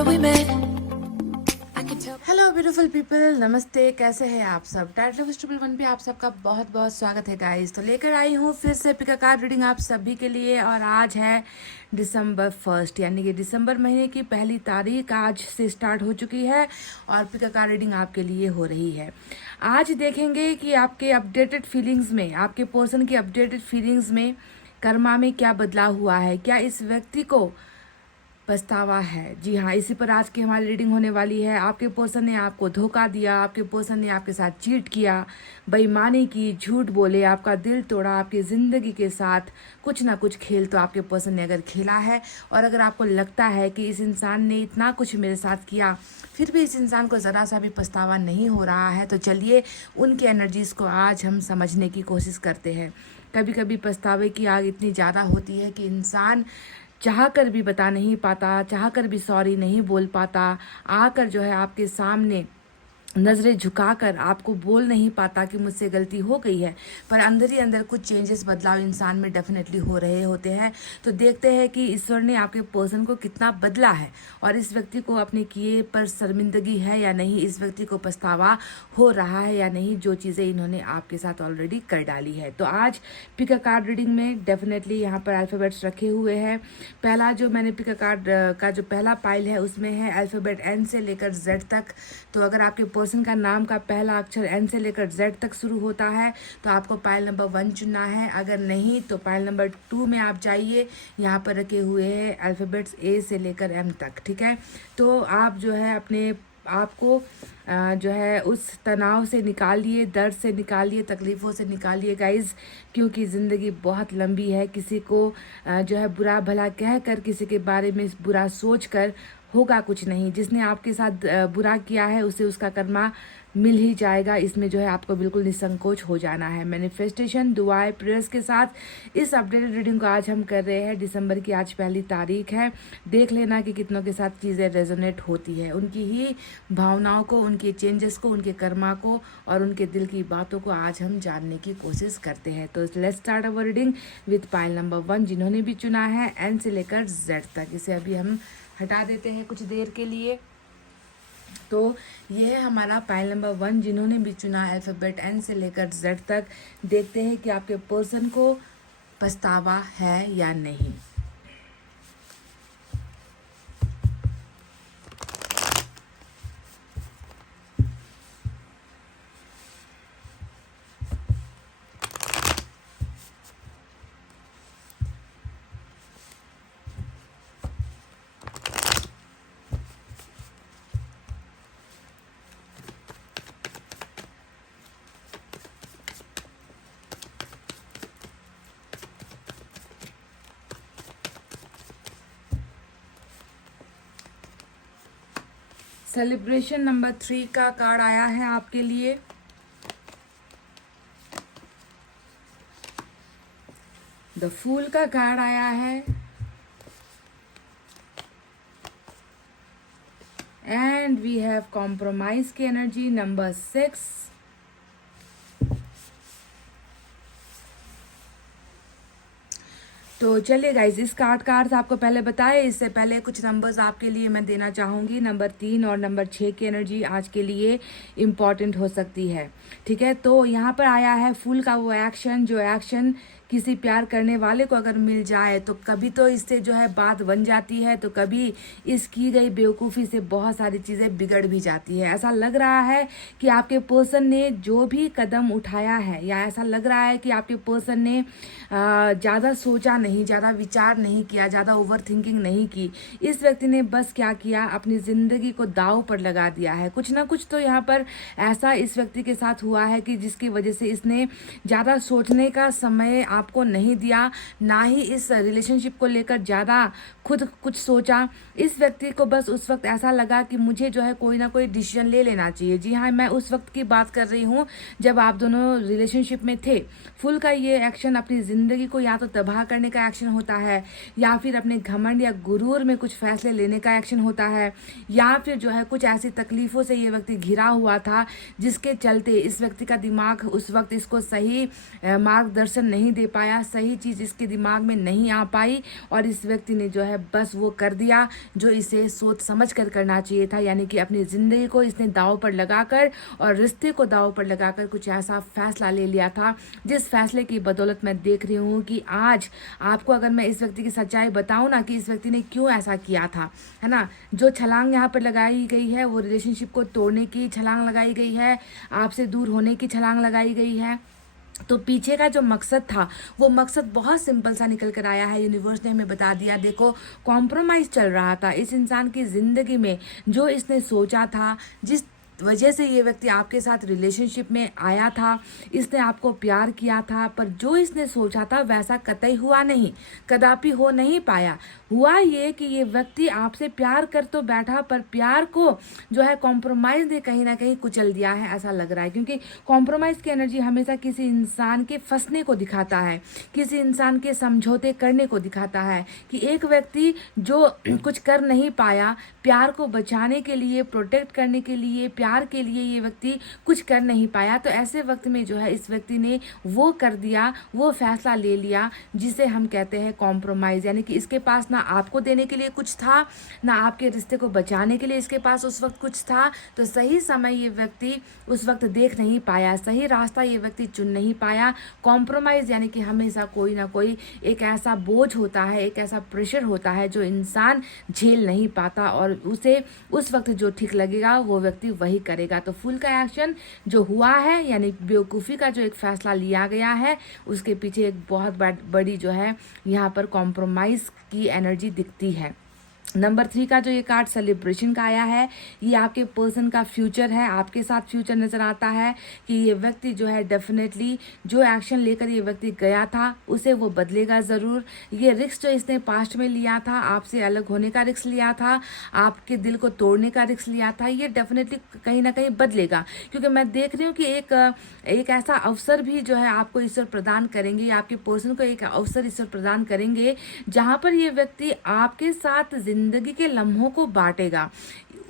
summer we met. I can tell. Hello beautiful people, नमस्ते। कैसे हैं आप सब? टाइटल ट्रिपल वन पे आप सबका बहुत बहुत स्वागत है गाइस। तो लेकर आई हूँ फिर से पिका कार्ड रीडिंग आप सभी के लिए। और आज है दिसंबर 1, यानी कि दिसंबर महीने की पहली तारीख आज से स्टार्ट हो चुकी है और पिका कार्ड रीडिंग आपके लिए हो रही है। आज देखेंगे कि आपके अपडेटेड फीलिंग्स में, आपके पर्सन की अपडेटेड फीलिंग्स में कर्मा में क्या बदलाव हुआ है, क्या इस व्यक्ति को पछतावा है। जी हाँ, इसी पर आज की हमारी रीडिंग होने वाली है। आपके पर्सन ने आपको धोखा दिया, आपके पर्सन ने आपके साथ चीट किया, बेईमानी की, झूठ बोले, आपका दिल तोड़ा, आपकी ज़िंदगी के साथ कुछ ना कुछ खेल तो आपके पर्सन ने अगर खेला है। और अगर आपको लगता है कि इस इंसान ने इतना कुछ मेरे साथ किया फिर भी इस इंसान को ज़रा सा भी पछतावा नहीं हो रहा है, तो चलिए उनकी एनर्जीज़ को आज हम समझने की कोशिश करते हैं। कभी कभी पछतावे की आग इतनी ज़्यादा होती है कि इंसान चाह कर भी बता नहीं पाता, चाह कर भी सॉरी नहीं बोल पाता, आकर जो है आपके सामने नज़रें झुकाकर आपको बोल नहीं पाता कि मुझसे गलती हो गई है, पर अंदर ही अंदर कुछ चेंजेस, बदलाव इंसान में डेफिनेटली हो रहे होते हैं। तो देखते हैं कि ईश्वर ने आपके पर्सन को कितना बदला है और इस व्यक्ति को अपने किए पर शर्मिंदगी है या नहीं, इस व्यक्ति को पछतावा हो रहा है या नहीं, जो चीज़ें इन्होंने आपके साथ ऑलरेडी कर डाली है। तो आज पिका कार्ड रीडिंग में डेफिनेटली यहाँ पर अल्फ़ाबेट्स रखे हुए हैं। पहला जो मैंने पिका कार्ड का जो पहला पाइल है उसमें है अल्फ़ाबेट एन से लेकर जेड तक। तो अगर आपके पर्सन का नाम का पहला अक्षर एन से लेकर जेड तक शुरू होता है तो आपको पाइल नंबर 1 चुनना है। अगर नहीं तो पाइल नंबर 2 में आप जाइए, यहाँ पर रखे हुए हैं अल्फ़ाबेट्स ए से लेकर एम तक। ठीक है, तो आप जो है अपने आपको जो है उस तनाव से निकालिए, दर्द से निकालिए, तकलीफ़ों से निकालिए गाइज़, क्योंकि ज़िंदगी बहुत लंबी है। किसी को जो है बुरा भला कह कर, किसी के बारे में बुरा सोच कर होगा कुछ नहीं। जिसने आपके साथ बुरा किया है उसे उसका कर्मा मिल ही जाएगा। इसमें जो है आपको बिल्कुल निसंकोच हो जाना है। मैनिफेस्टेशन, दुआएं, प्रेयर्स के साथ इस अपडेटेड रीडिंग को आज हम कर रहे हैं। दिसंबर की आज पहली तारीख है। देख लेना कि कितनों के साथ चीज़ें रेजोनेट होती है, उनकी ही भावनाओं को, उनके चेंजेस को, उनके कर्मा को और उनके दिल की बातों को आज हम जानने की कोशिश करते हैं। तो let's start our reading with pile number 1, जिन्होंने भी चुना है एन से लेकर जेड तक। इसे अभी हम हटा देते हैं कुछ देर के लिए। तो ये है हमारा पाइल नंबर 1, जिन्होंने भी चुना अल्फ़ाबेट एन से लेकर जेड तक। देखते हैं कि आपके पर्सन को पछतावा है या नहीं। सेलिब्रेशन नंबर 3 का कार्ड आया है आपके लिए। द फूल का कार्ड आया है एंड वी हैव कॉम्प्रोमाइज की एनर्जी नंबर 6। तो चलिए गाइज, इस कार्ड का अर्थ आपको पहले बताए, इससे पहले कुछ नंबर्स आपके लिए मैं देना चाहूँगी। नंबर 3 और नंबर 6 की एनर्जी आज के लिए इम्पॉर्टेंट हो सकती है। ठीक है, तो यहाँ पर आया है फूल का वो एक्शन, जो एक्शन किसी प्यार करने वाले को अगर मिल जाए तो कभी तो इससे जो है बात बन जाती है, तो कभी इस की गई बेवकूफ़ी से बहुत सारी चीज़ें बिगड़ भी जाती है। ऐसा लग रहा है कि आपके पर्सन ने जो भी कदम उठाया है, या ऐसा लग रहा है कि आपके पर्सन ने ज़्यादा सोचा नहीं, ज़्यादा विचार नहीं किया, ज़्यादा ओवर थिंकिंग नहीं की। इस व्यक्ति ने बस क्या किया, अपनी ज़िंदगी को दांव पर लगा दिया है। कुछ ना कुछ तो यहाँ पर ऐसा इस व्यक्ति के साथ हुआ है कि जिसकी वजह से इसने ज़्यादा सोचने का समय आपको नहीं दिया, ना ही इस रिलेशनशिप को लेकर ज़्यादा खुद कुछ सोचा। इस व्यक्ति को बस उस वक्त ऐसा लगा कि मुझे जो है कोई ना कोई डिसीजन ले लेना चाहिए। जी हाँ, मैं उस वक्त की बात कर रही हूँ जब आप दोनों रिलेशनशिप में थे। फुल का ये एक्शन अपनी ज़िंदगी को या तो तबाह करने का एक्शन होता है, या फिर अपने घमंड या गुरूर में कुछ फैसले लेने का एक्शन होता है, या फिर जो है कुछ ऐसी तकलीफ़ों से ये व्यक्ति घिरा हुआ था जिसके चलते इस व्यक्ति का दिमाग उस वक्त इसको सही मार्गदर्शन नहीं दे पाया, सही चीज़ इसके दिमाग में नहीं आ पाई और इस व्यक्ति ने जो है बस वो कर दिया जो इसे सोच समझ कर करना चाहिए था, यानी कि अपनी ज़िंदगी को इसने दांव पर लगाकर और रिश्ते को दांव पर लगाकर कुछ ऐसा फैसला ले लिया था जिस फैसले की बदौलत मैं देख रही हूँ कि आज आपको अगर मैं इस व्यक्ति की सच्चाई बताऊँ ना कि इस व्यक्ति ने क्यों ऐसा किया था, है ना। जो छलांग यहाँ पर लगाई गई है वो रिलेशनशिप को तोड़ने की छलांग लगाई गई है, आपसे दूर होने की छलांग लगाई गई है। तो पीछे का जो मकसद था वो मकसद बहुत सिंपल सा निकल कर आया है। यूनिवर्स ने हमें बता दिया, देखो कॉम्प्रोमाइज़ चल रहा था इस इंसान की ज़िंदगी में। जो इसने सोचा था, जिस वजह से ये व्यक्ति आपके साथ रिलेशनशिप में आया था, इसने आपको प्यार किया था, पर जो इसने सोचा था वैसा कतई हुआ नहीं, कदापि हो नहीं पाया। हुआ ये कि ये व्यक्ति आपसे प्यार कर तो बैठा पर प्यार को जो है कॉम्प्रोमाइज़ ने कहीं ना कहीं कुचल दिया है, ऐसा लग रहा है। क्योंकि कॉम्प्रोमाइज़ की एनर्जी हमेशा किसी इंसान के फंसने को दिखाता है, किसी इंसान के समझौते करने को दिखाता है कि एक व्यक्ति जो कुछ कर नहीं पाया, प्यार को बचाने के लिए, प्रोटेक्ट करने के लिए, प्यार के लिए ये व्यक्ति कुछ कर नहीं पाया, तो ऐसे वक्त में जो है इस व्यक्ति ने वो कर दिया, वो फैसला ले लिया जिसे हम कहते हैं कॉम्प्रोमाइज़। यानी कि इसके पास ना आपको देने के लिए कुछ था, ना आपके रिश्ते को बचाने के लिए इसके पास उस वक्त कुछ था। तो सही समय ये व्यक्ति उस वक्त देख नहीं पाया, सही रास्ता ये व्यक्ति चुन नहीं पाया। कॉम्प्रोमाइज़ यानी कि हमेशा कोई ना कोई एक ऐसा बोझ होता है, एक ऐसा प्रेशर होता है जो इंसान झेल नहीं पाता और उसे उस वक्त जो ठीक लगेगा वो व्यक्ति वही करेगा। तो फुल का एक्शन जो हुआ है, यानी बेवकूफ़ी का जो एक फैसला लिया गया है, उसके पीछे एक बहुत बड़ी जो है यहाँ पर कॉम्प्रोमाइज़ की एनर्जी दिखती है। नंबर 3 का जो ये कार्ड सेलिब्रेशन का आया है, ये आपके पर्सन का फ्यूचर है, आपके साथ फ्यूचर नज़र आता है कि ये व्यक्ति जो है डेफिनेटली जो एक्शन लेकर ये व्यक्ति गया था उसे वो बदलेगा ज़रूर। ये रिस्क जो इसने पास्ट में लिया था, आपसे अलग होने का रिस्क लिया था, आपके दिल को तोड़ने का रिस्क लिया था, ये डेफिनेटली कहीं ना कहीं बदलेगा। क्योंकि मैं देख रही हूँ कि एक ऐसा अवसर भी जो है आपको ईश्वर प्रदान करेंगे, या आपके पर्सन को एक अवसर ईश्वर प्रदान करेंगे जहाँ पर ये व्यक्ति आपके साथ जिंदगी के लम्हों को बांटेगा।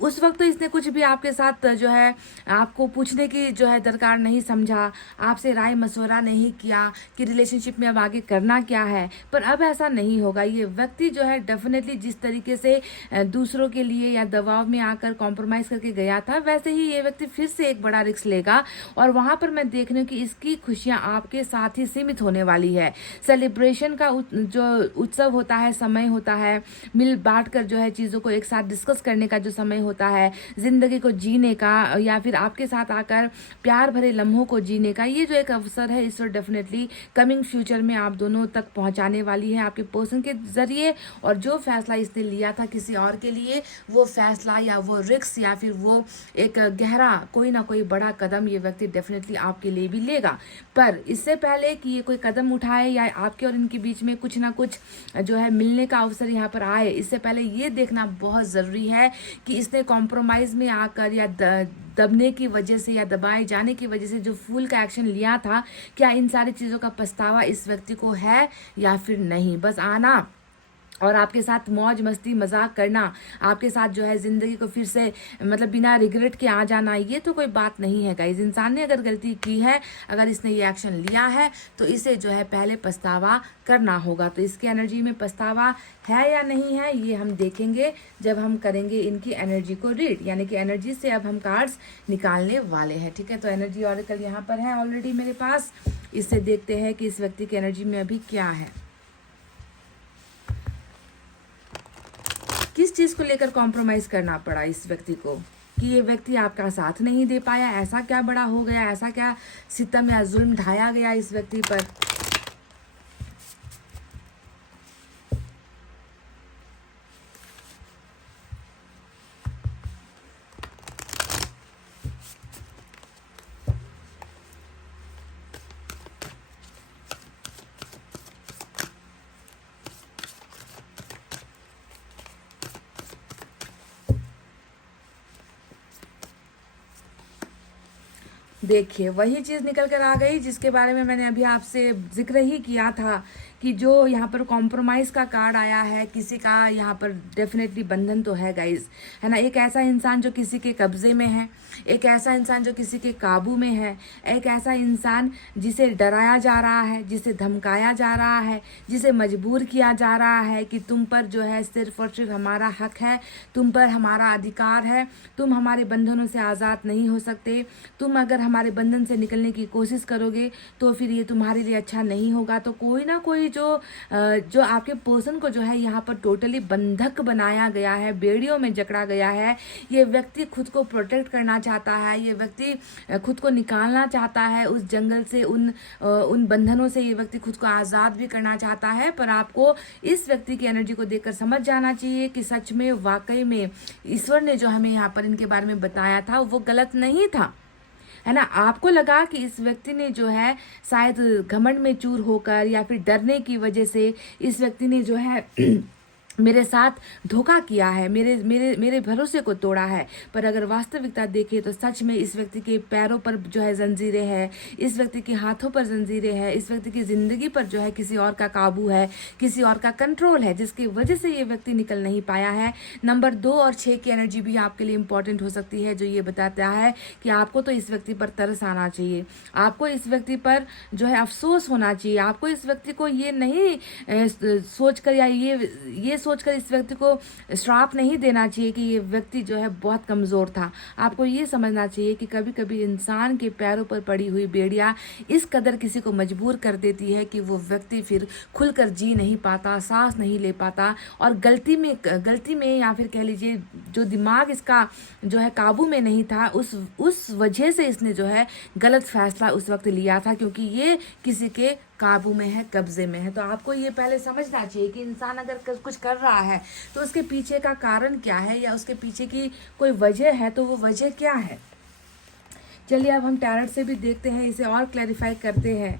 उस वक्त तो इसने कुछ भी आपके साथ जो है आपको पूछने की जो है दरकार नहीं समझा, आपसे राय मशवरा नहीं किया कि रिलेशनशिप में अब आगे करना क्या है, पर अब ऐसा नहीं होगा। ये व्यक्ति जो है डेफिनेटली जिस तरीके से दूसरों के लिए या दबाव में आकर कॉम्प्रोमाइज़ करके गया था, वैसे ही ये व्यक्ति फिर से एक बड़ा रिस्क लेगा और वहाँ पर मैं देख रही हूँ कि इसकी खुशियाँ आपके साथ ही सीमित होने वाली है। सेलिब्रेशन का जो उत्सव होता है, समय होता है, मिल बांट कर जो है चीज़ों को एक साथ डिस्कस करने का जो समय होता है, ज़िंदगी को जीने का या फिर आपके साथ आकर प्यार भरे लम्हों को जीने का, ये जो एक अवसर है इस वक्त डेफिनेटली कमिंग फ्यूचर में आप दोनों तक पहुंचाने वाली है आपके पर्सन के ज़रिए। और जो फैसला इसने लिया था किसी और के लिए, वो फैसला या वो रिस्क या फिर वो एक गहरा कोई ना कोई बड़ा कदम ये व्यक्ति डेफिनेटली आपके लिए भी लेगा। पर इससे पहले कि ये कोई कदम उठाए या आपके और इनके बीच में कुछ ना कुछ जो है मिलने का अवसर यहाँ पर आए, इससे पहले ये देखना बहुत ज़रूरी है कि इसने कॉम्प्रोमाइज़ में आकर या दबने की वजह से या दबाए जाने की वजह से जो फूल का एक्शन लिया था, क्या इन सारी चीज़ों का पछतावा इस व्यक्ति को है या फिर नहीं। बस आना और आपके साथ मौज मस्ती मजाक करना, आपके साथ जो है ज़िंदगी को फिर से मतलब बिना रिग्रेट के आ जाना, ये तो कोई बात नहीं है गाइस। इंसान ने अगर गलती की है, अगर इसने ये एक्शन लिया है, तो इसे जो है पहले पछतावा करना होगा। तो इसकी एनर्जी में पछतावा है या नहीं है, ये हम देखेंगे जब हम करेंगे इनकी एनर्जी को रीड, यानी कि एनर्जी से अब हम कार्ड्स निकालने वाले हैं। ठीक है, तो एनर्जी ऑरेकल यहाँ पर है ऑलरेडी मेरे पास। इससे देखते हैं कि इस व्यक्ति की एनर्जी में अभी क्या है, किस चीज़ को लेकर कॉम्प्रोमाइज़ करना पड़ा इस व्यक्ति को कि ये व्यक्ति आपका साथ नहीं दे पाया। ऐसा क्या बड़ा हो गया, ऐसा क्या सितम या जुल्म ढाया गया इस व्यक्ति पर। देखिए वही चीज़ निकल कर आ गई जिसके बारे में मैंने अभी आपसे जिक्र ही किया था कि जो यहाँ पर कॉम्प्रोमाइज़ का कार्ड आया है, किसी का यहाँ पर डेफिनेटली बंधन तो है गाइस, है ना। एक ऐसा इंसान जो किसी के कब्जे में है, एक ऐसा इंसान जो किसी के काबू में है, एक ऐसा इंसान जिसे डराया जा रहा है, जिसे धमकाया जा रहा है, जिसे मजबूर किया जा रहा है कि तुम पर जो है सिर्फ और सिर्फ हमारा हक है, तुम पर हमारा अधिकार है, तुम हमारे बंधनों से आज़ाद नहीं हो सकते, तुम अगर हमारे बंधन से निकलने की कोशिश करोगे तो फिर ये तुम्हारे लिए अच्छा नहीं होगा। तो कोई ना कोई जो आपके पर्सन को जो है यहाँ पर टोटली बंधक बनाया गया है, बेड़ियों में जकड़ा गया है। ये व्यक्ति खुद को प्रोटेक्ट करना चाहता है, ये व्यक्ति खुद को निकालना चाहता है उस जंगल से, उन बंधनों से ये व्यक्ति खुद को आज़ाद भी करना चाहता है। पर आपको इस व्यक्ति की एनर्जी को देखकर समझ जाना चाहिए कि सच में वाकई में ईश्वर ने जो हमें यहाँ पर इनके बारे में बताया था वो गलत नहीं था, है ना। आपको लगा कि इस व्यक्ति ने जो है शायद घमंड में चूर होकर या फिर डरने की वजह से इस व्यक्ति ने जो है मेरे साथ धोखा किया है, मेरे मेरे मेरे भरोसे को तोड़ा है। पर अगर वास्तविकता देखें तो सच में इस व्यक्ति के पैरों पर जो है जंजीरें हैं, इस व्यक्ति के हाथों पर जंजीरें हैं, इस व्यक्ति की ज़िंदगी पर जो है किसी और का काबू है, किसी और का कंट्रोल है, जिसकी वजह से ये व्यक्ति निकल नहीं पाया है। नंबर 2 और 6 की एनर्जी भी आपके लिए इंपॉर्टेंट हो सकती है, जो ये बताता है कि आपको तो इस व्यक्ति पर तरस आना चाहिए, आपको इस व्यक्ति पर जो है अफसोस होना चाहिए, आपको इस व्यक्ति को ये नहीं सोचकर या ये सोचकर इस व्यक्ति को श्राप नहीं देना चाहिए कि ये व्यक्ति जो है बहुत कमज़ोर था। आपको ये समझना चाहिए कि कभी कभी इंसान के पैरों पर पड़ी हुई बेड़ियाँ इस कदर किसी को मजबूर कर देती है कि वो व्यक्ति फिर खुलकर जी नहीं पाता, सांस नहीं ले पाता, और गलती में या फिर कह लीजिए जो दिमाग इसका जो है काबू में नहीं था, उस वजह से इसने जो है गलत फैसला उस वक्त लिया था, क्योंकि ये किसी के काबू में है, कब्जे में है। तो आपको ये पहले समझना चाहिए कि इंसान अगर कुछ कर रहा है तो उसके पीछे का कारण क्या है, या उसके पीछे की कोई वजह है तो वो वजह क्या है। चलिए अब हम टैरट से भी देखते हैं, इसे और क्लैरिफाई करते हैं।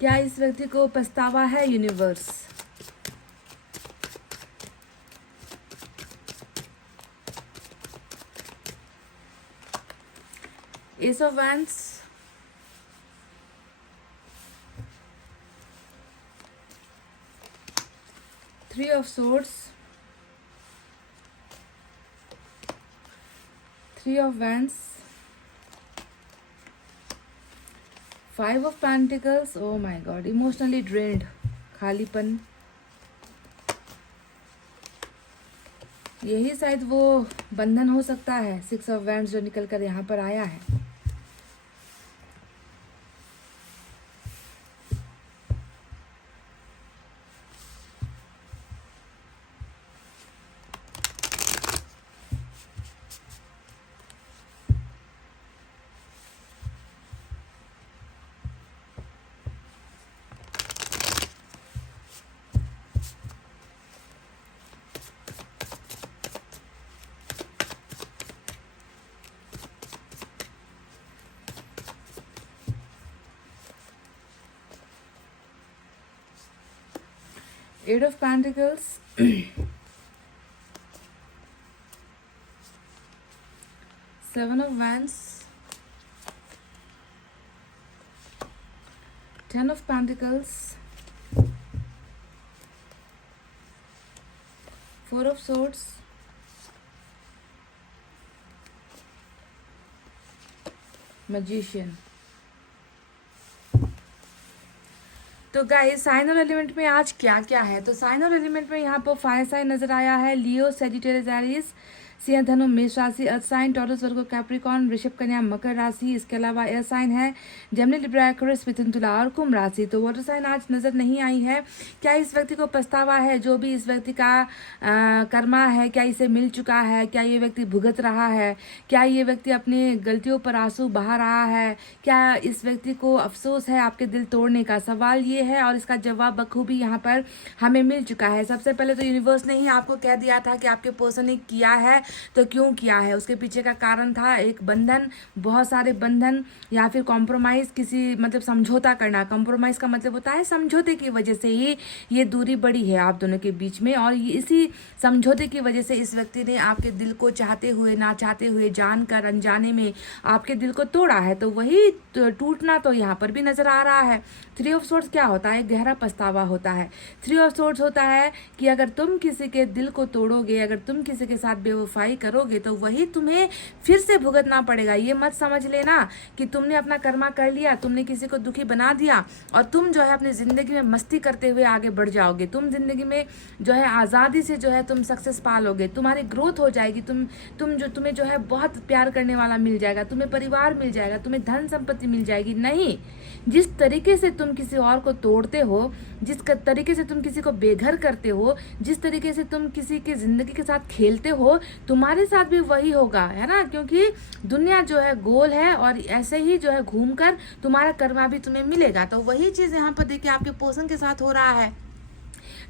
क्या इस व्यक्ति को पछतावा है universe? S of wands, three of swords, three of wands, five of pentacles. Oh my God, emotionally drained, खालीपन। यही शायद वो बंधन हो सकता है, सिक्स ऑफ वैंड्स जो निकल कर यहाँ पर आया है। Eight of Pentacles, Seven of Wands, Ten of Pentacles, Four of Swords, Magician। तो गाइस साइन और एलिमेंट में आज क्या क्या है, तो साइन और एलिमेंट में यहाँ पर फायर साइन नजर आया है, लियो, सेजिटेरियस, एरीज, सिंह, धनु, मेष राशि, अर्थ साइन, टॉरस, वर्गो, कैप्रिकॉर्न, वृषभ, कन्या, मकर राशि। इसके अलावा एयर साइन है जेमिनी, लिब्रा, एक्वेरियस, मिथुन, तुला और कुंभ राशि। तो वाटर साइन आज नजर नहीं आई है। क्या इस व्यक्ति को पछतावा है? जो भी इस व्यक्ति का कर्मा है, क्या इसे मिल चुका है? क्या ये व्यक्ति भुगत रहा है? क्या ये व्यक्ति अपनी गलतियों पर आंसू बहा रहा है? क्या इस व्यक्ति को अफसोस है आपके दिल तोड़ने का? सवाल ये है और इसका जवाब बखूबी यहाँ पर हमें मिल चुका है। सबसे पहले तो यूनिवर्स ने ही आपको कह दिया था कि आपके पर्सन ने किया है, तो क्यों किया है, उसके पीछे का कारण था एक बंधन, बहुत सारे बंधन, या फिर कॉम्प्रोमाइज, किसी मतलब समझौता करना। कॉम्प्रोमाइज का मतलब होता है समझौते की वजह से ही ये दूरी बढ़ी है आप दोनों के बीच में, और इसी समझौते की वजह से इस व्यक्ति ने आपके दिल को चाहते हुए ना चाहते हुए, जानकर अनजाने में आपके दिल को तोड़ा है। तो वही टूटना तो यहाँ पर भी नजर आ रहा है। 3 ऑफ सोर्ड्स क्या होता है? गहरा पछतावा होता है। 3 ऑफ सोर्ड्स होता है कि अगर तुम किसी के दिल को तोड़ोगे, अगर तुम किसी के साथ बेवफाई करोगे, तो वही तुम्हें फिर से भुगतना पड़ेगा। ये मत समझ लेना कि तुमने अपना कर्मा कर लिया, तुमने किसी को दुखी बना दिया और तुम जो है अपनी जिंदगी में मस्ती करते हुए आगे बढ़ जाओगे। तुम जिंदगी में जो है आज़ादी से जो है तुम सक्सेस पालोगे, तुम्हारी ग्रोथ हो जाएगी, तुम्हें जो है बहुत प्यार करने वाला मिल जाएगा, तुम्हें परिवार मिल जाएगा, तुम्हें धन संपत्ति मिल जाएगी। नहीं, जिस तरीके से तुम किसी और को तोड़ते हो, जिस तरीके से तुम किसी को बेघर करते हो, जिस तरीके से तुम किसी की जिंदगी के साथ खेलते हो, तुम्हारे साथ भी वही होगा, है ना। क्योंकि दुनिया जो है गोल है और ऐसे ही जो है घूमकर तुम्हारा कर्मा भी तुम्हें मिलेगा। तो वही चीज यहाँ पर देखिए आपके पर्सन के साथ हो रहा है।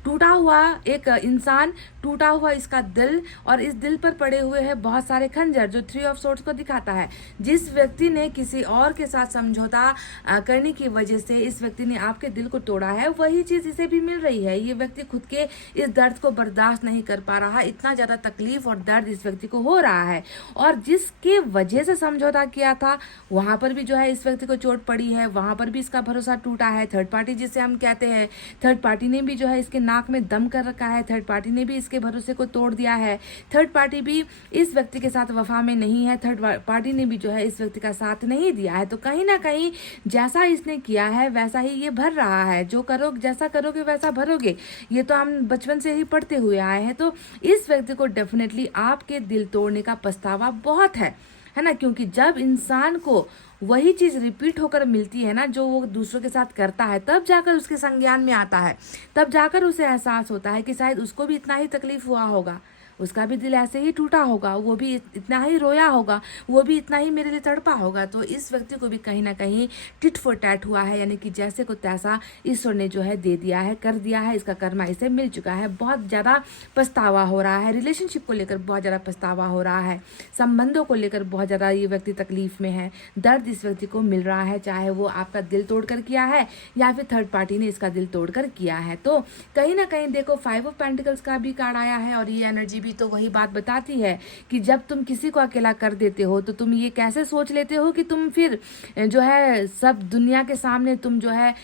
टूटा हुआ एक इंसान, टूटा हुआ इसका दिल, और इस दिल पर पड़े हुए हैं बहुत सारे खंजर, जो 3 ऑफ सोर्ड्स को दिखाता है। जिस व्यक्ति ने किसी और के साथ समझौता करने की वजह से इस व्यक्ति ने आपके दिल को तोड़ा है, वही चीज इसे भी मिल रही है। ये व्यक्ति खुद के इस दर्द को बर्दाश्त नहीं कर पा रहा, इतना ज्यादा तकलीफ और दर्द इस व्यक्ति को हो रहा है, और जिसके वजह से समझौता किया था वहां पर भी जो है इस व्यक्ति को चोट पड़ी है, वहां पर भी इसका भरोसा टूटा है। थर्ड पार्टी जिसे हम कहते हैं, थर्ड पार्टी ने भी जो है इसके नाक में दम कर रखा है, थर्ड पार्टी ने भी इसके भरोसे को तोड़ दिया है, थर्ड पार्टी भी इस व्यक्ति के साथ वफा में नहीं है, थर्ड पार्टी ने भी जो है इस व्यक्ति का साथ नहीं दिया है। तो कहीं ना कहीं जैसा इसने किया है वैसा ही ये भर रहा है। जो करो, जैसा करोगे वैसा भरोगे, ये तो हम बचपन से ही पढ़ते हुए आए हैं। तो इस व्यक्ति को डेफिनेटली आपके दिल तोड़ने का पछतावा बहुत है ना। क्योंकि जब इंसान को वही चीज रिपीट होकर मिलती है ना, जो वो दूसरों के साथ करता है, तब जाकर उसके संज्ञान में आता है, तब जाकर उसे एहसास होता है कि शायद उसको भी इतना ही तकलीफ हुआ होगा, उसका भी दिल ऐसे ही टूटा होगा, वो भी इतना ही रोया होगा, वो भी इतना ही मेरे लिए तड़पा होगा। तो इस व्यक्ति को भी कहीं ना कहीं टिट फॉर टैट हुआ है, यानी कि जैसे को तैसा ईश्वर ने जो है दे दिया है, कर दिया है, इसका कर्मा इसे मिल चुका है। बहुत ज़्यादा पछतावा हो रहा है, रिलेशनशिप को लेकर बहुत ज़्यादा पछतावा हो रहा है, संबंधों को लेकर बहुत ज़्यादा ये व्यक्ति तकलीफ में है, दर्द इस व्यक्ति को मिल रहा है, चाहे वो आपका दिल तोड़कर किया है या फिर थर्ड पार्टी ने इसका दिल तोड़कर किया है। तो कहीं ना कहीं देखो 5 ऑफ पेंटिकल्स का भी कार्ड आया है, और ये एनर्जी भी तो वही बात बताती है कि जब तुम किसी को अकेला कर देते हो तो तुम ये कैसे सोच लेते हो कि तुम फिर जो है सब दुनिया के सामने तुम जो है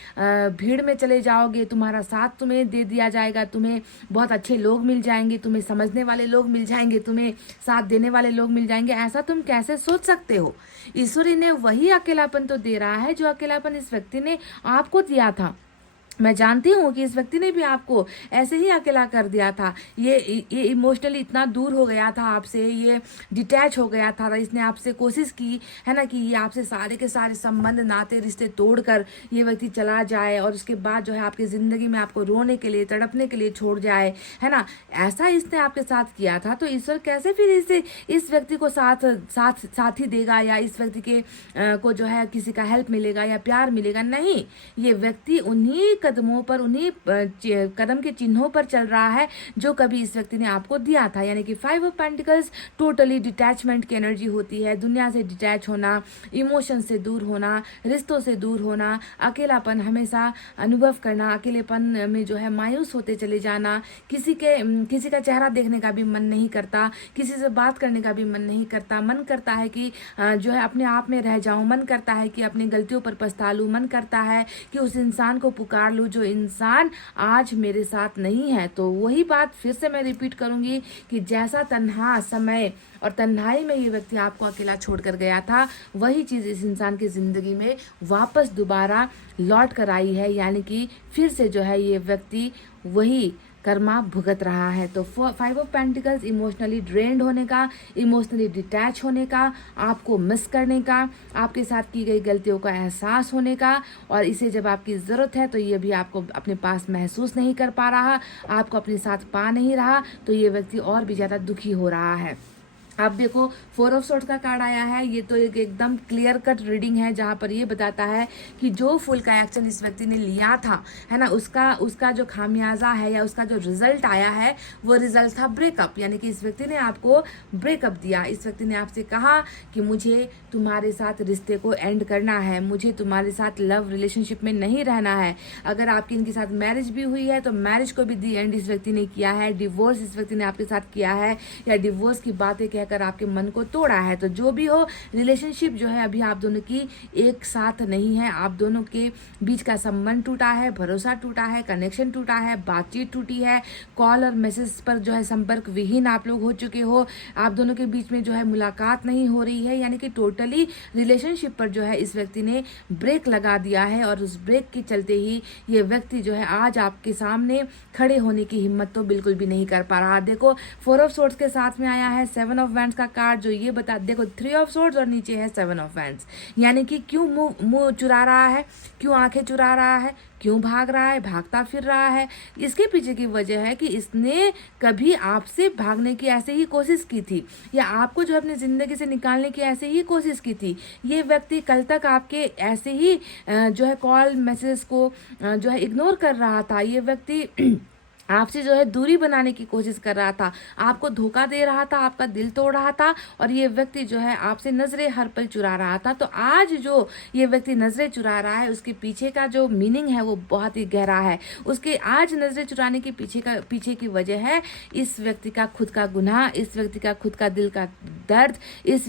भीड़ में चले जाओगे, तुम्हारा साथ तुम्हें दे दिया जाएगा, तुम्हें बहुत अच्छे लोग मिल जाएंगे, तुम्हें समझने वाले लोग मिल जाएंगे, तुम्हें साथ देने वाले लोग मिल जाएंगे। ऐसा तुम कैसे सोच सकते हो? ईश्वरी ने वही अकेलापन तो दे रहा है जो अकेलापन इस व्यक्ति ने आपको दिया था। मैं जानती हूँ कि इस व्यक्ति ने भी आपको ऐसे ही अकेला कर दिया था, ये इमोशनली इतना दूर हो गया था आपसे, ये डिटैच हो गया था, इसने आपसे कोशिश की है ना कि ये आपसे सारे के सारे संबंध, नाते, रिश्ते तोड़कर ये व्यक्ति चला जाए, और उसके बाद जो है आपकी ज़िंदगी में आपको रोने के लिए, तड़पने के लिए छोड़ जाए, है ना। ऐसा इसने आपके साथ किया था, तो ईश्वर कैसे फिर इस व्यक्ति को साथ ही देगा, या इस व्यक्ति के को जो है किसी का हेल्प मिलेगा या प्यार मिलेगा? नहीं, ये व्यक्ति उन्हीं कदमों पर, उन्हीं कदम के चिन्हों पर चल रहा है जो कभी इस व्यक्ति ने आपको दिया था। यानी कि 5 ऑफ पेंटिकल्स टोटली डिटैचमेंट की एनर्जी होती है, दुनिया से डिटैच होना, इमोशन से दूर होना, रिश्तों से दूर होना, अकेलापन हमेशा अनुभव करना, अकेलेपन में जो है मायूस होते चले जाना, किसी का चेहरा देखने का भी मन नहीं करता, किसी से बात करने का भी मन नहीं करता, मन करता है कि जो है अपने आप में रह जाऊं, मन करता है कि अपनी गलतियों पर पछता लूं, मन करता है कि उस इंसान को पुकार लूं जो इंसान आज मेरे साथ नहीं है। तो वही बात फिर से मैं रिपीट करूंगी कि जैसा तन्हा समय और तन्हाई में ये व्यक्ति आपको अकेला छोड़कर गया था, वही चीज़ इस इंसान की ज़िंदगी में वापस दोबारा लौट कर आई है। यानी कि फिर से जो है ये व्यक्ति वही कर्मा भुगत रहा है। तो 5 ऑफ पेंटिकल्स इमोशनली ड्रेन्ड होने का, इमोशनली डिटैच होने का, आपको मिस करने का, आपके साथ की गई गलतियों का एहसास होने का, और इसे जब आपकी ज़रूरत है तो ये भी आपको अपने पास महसूस नहीं कर पा रहा, आपको अपने साथ पा नहीं रहा, तो ये व्यक्ति और भी ज़्यादा दुखी हो रहा है। अब देखो 4 ऑफ सोर्ड्स का कार्ड आया है। ये तो एक एकदम क्लियर कट रीडिंग है जहाँ पर ये बताता है कि जो फुल का एक्शन इस व्यक्ति ने लिया था, है ना, उसका जो खामियाजा है या उसका जो रिजल्ट आया है वो रिजल्ट था ब्रेकअप। यानी कि इस व्यक्ति ने आपको ब्रेकअप दिया। इस व्यक्ति ने आपसे कहा कि मुझे तुम्हारे साथ रिश्ते को एंड करना है, मुझे तुम्हारे साथ लव रिलेशनशिप में नहीं रहना है। अगर आपकी इनके साथ मैरिज भी हुई है तो मैरिज को भी दी एंड इस व्यक्ति ने किया है। डिवोर्स इस व्यक्ति ने आपके साथ किया है या डिवोर्स की बातें कहकर आपके मन को तोड़ा है। तो जो भी हो, रिलेशनशिप जो है अभी आप दोनों की एक साथ नहीं है। आप दोनों के बीच का संबंध टूटा है, भरोसा टूटा है, कनेक्शन टूटा है, बातचीत टूटी है, कॉल और मैसेज पर जो है संपर्क विहीन आप लोग हो चुके हो। आप दोनों के बीच में जो है मुलाकात नहीं हो रही है। यानी कि टोटली रिलेशनशिप पर जो है इस व्यक्ति ने ब्रेक लगा दिया है, और उस ब्रेक के चलते ही ये व्यक्ति जो है आज आपके सामने खड़े होने की हिम्मत तो बिल्कुल भी नहीं कर पा रहा। देखो 4 ऑफ सोर्ड्स के साथ में आया है 7 ऑफ वैंड्स का कार्ड, जो ये बता, देखो 3 ऑफ सोर्ड्स और नीचे है 7 ऑफ वैंड्स। यानी कि क्यों मुंह चुरा रहा है, क्यों आंखें चुरा रहा है, क्यों भाग रहा है, भागता फिर रहा है। इसके पीछे की वजह है कि इसने कभी आपसे भागने की ऐसे ही कोशिश की थी, या आपको जो अपनी ज़िंदगी से निकालने की ऐसे ही कोशिश की थी। ये व्यक्ति कल तक आपके ऐसे ही जो है कॉल मैसेज को जो है इग्नोर कर रहा था। ये व्यक्ति आपसे जो है दूरी बनाने की कोशिश कर रहा था, आपको धोखा दे रहा था, आपका दिल तोड़ रहा था, और ये व्यक्ति जो है आपसे नजरें हर पल चुरा रहा था। तो आज जो ये व्यक्ति नजरें चुरा रहा है उसके पीछे का जो मीनिंग है वो बहुत ही गहरा है। उसके आज नजरें चुराने के पीछे की वजह है इस व्यक्ति का खुद का गुनाह, इस व्यक्ति का खुद का दिल का दर्द, इस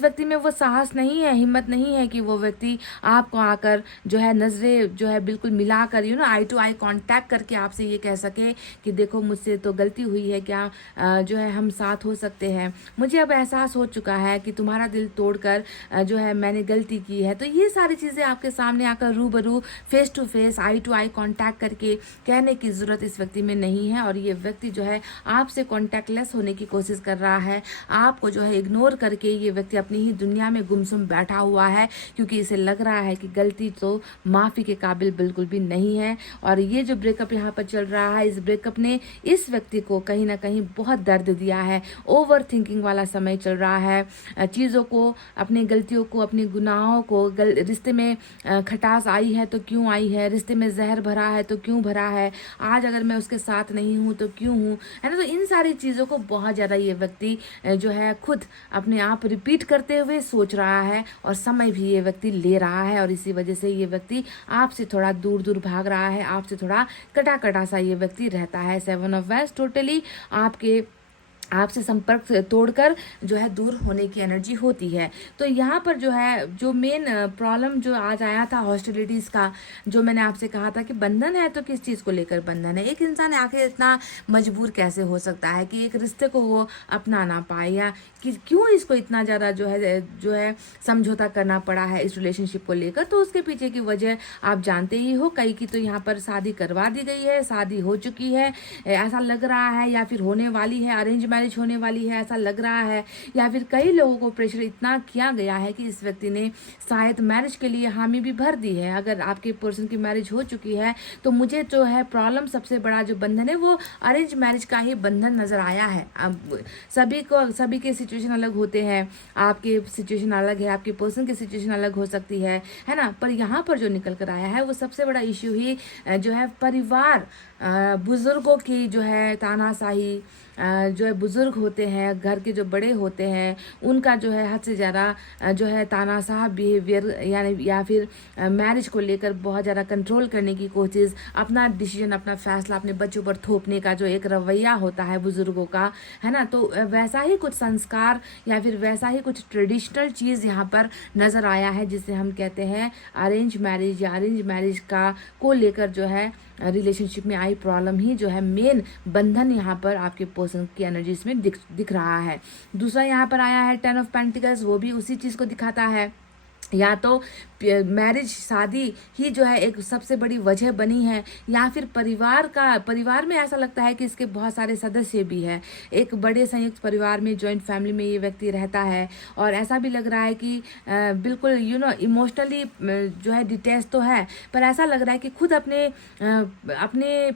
व्यक्ति में वो साहस नहीं है, हिम्मत नहीं है कि वो व्यक्ति आपको आकर जो है नजरें जो है बिल्कुल मिलाकर आई टू आई कांटेक्ट करके आपसे ये कह सके कि देखो मुझसे तो गलती हुई है, क्या जो है हम साथ हो सकते हैं। मुझे अब एहसास हो चुका है कि तुम्हारा दिल तोड़कर जो है मैंने गलती की है। तो ये सारी चीज़ें आपके सामने आकर रूबरू face to face eye to eye contact करके कहने की ज़रूरत इस व्यक्ति में नहीं है। और ये व्यक्ति जो है आपसे कांटेक्टलेस होने की कोशिश कर रहा है, आपको जो है इग्नोर करके ये व्यक्ति अपनी ही दुनिया में गुमसुम बैठा हुआ है, क्योंकि इसे लग रहा है कि गलती तो माफ़ी के काबिल बिल्कुल भी नहीं है। और ये जो ब्रेकअप यहाँ पर चल रहा है, इस ब्रेकअप ने इस व्यक्ति को कहीं ना कहीं बहुत दर्द दिया है। ओवर थिंकिंग वाला समय चल रहा है, चीज़ों को, अपनी गलतियों को, अपने गुनाहों को, रिश्ते में खटास आई है तो क्यों आई है, रिश्ते में जहर भरा है तो क्यों भरा है, आज अगर मैं उसके साथ नहीं हूँ तो क्यों हूँ, है ना। तो इन सारी चीज़ों को बहुत ज़्यादा ये व्यक्ति जो है खुद अपने आप रिपीट करते हुए सोच रहा है, और समय भी ये व्यक्ति ले रहा है। और इसी वजह से ये व्यक्ति आपसे थोड़ा दूर दूर भाग रहा है, आपसे थोड़ा कटा कटा सा ये व्यक्ति रहता है। 7 ऑफ वैंड्स टोटली आपसे संपर्क तोड़कर जो है दूर होने की एनर्जी होती है। तो यहाँ पर जो है जो मेन प्रॉब्लम जो आज आया था हॉस्टिलिटीज़ का, जो मैंने आपसे कहा था कि बंधन है तो किस चीज़ को लेकर बंधन है। एक इंसान आखिर इतना मजबूर कैसे हो सकता है कि एक रिश्ते को वो अपना ना पाए, या कि क्यों इसको इतना ज़्यादा जो है समझौता करना पड़ा है इस रिलेशनशिप को लेकर। तो उसके पीछे की वजह आप जानते ही हो। कई की तो यहाँ पर शादी करवा दी गई है, शादी हो चुकी है ऐसा लग रहा है, या फिर होने वाली है, अरेंज मैरिज होने वाली है ऐसा लग रहा है, या फिर कई लोगों को प्रेशर इतना किया गया है कि इस व्यक्ति ने शायद मैरिज के लिए हामी भी भर दी है। अगर आपके पर्सन की मैरिज हो चुकी है तो मुझे जो है प्रॉब्लम, सबसे बड़ा जो बंधन है वो अरेंज मैरिज का ही बंधन नजर आया है। अब सभी के सिचुएशन अलग होते हैं, आपके सिचुएशन अलग है, आपके पर्सन की सिचुएशन अलग हो सकती है ना। पर यहाँ पर जो निकल कर आया है वो सबसे बड़ा इश्यू ही जो है परिवार, बुजुर्गों की जो है तानाशाही, जो है बुजुर्ग होते हैं, घर के जो बड़े होते हैं, उनका जो है हद से ज़्यादा जो है तानाशाह बिहेवियर, यानी या फिर मैरिज को लेकर बहुत ज़्यादा कंट्रोल करने की कोशिश, अपना डिसीजन, अपना फैसला अपने बच्चों पर थोपने का जो एक रवैया होता है बुजुर्गों का, है ना। तो वैसा ही कुछ संस्कार या फिर वैसा ही कुछ ट्रेडिशनल चीज़ यहाँ पर नज़र आया है, जिसे हम कहते हैं अरेंज मैरिज, या अरेंज मैरिज का को लेकर जो है रिलेशनशिप में आई प्रॉब्लम ही जो है मेन बंधन यहाँ पर आपके पर्सन की एनर्जीज में दिख रहा है। दूसरा यहाँ पर आया है 10 ऑफ पेंटिकल्स, वो भी उसी चीज़ को दिखाता है या तो मैरिज शादी ही जो है एक सबसे बड़ी वजह बनी है, या फिर परिवार में ऐसा लगता है कि इसके बहुत सारे सदस्य भी हैं। एक बड़े संयुक्त परिवार में, जॉइंट फैमिली में ये व्यक्ति रहता है, और ऐसा भी लग रहा है कि बिल्कुल इमोशनली जो है डिटैच तो है, पर ऐसा लग रहा है कि खुद अपने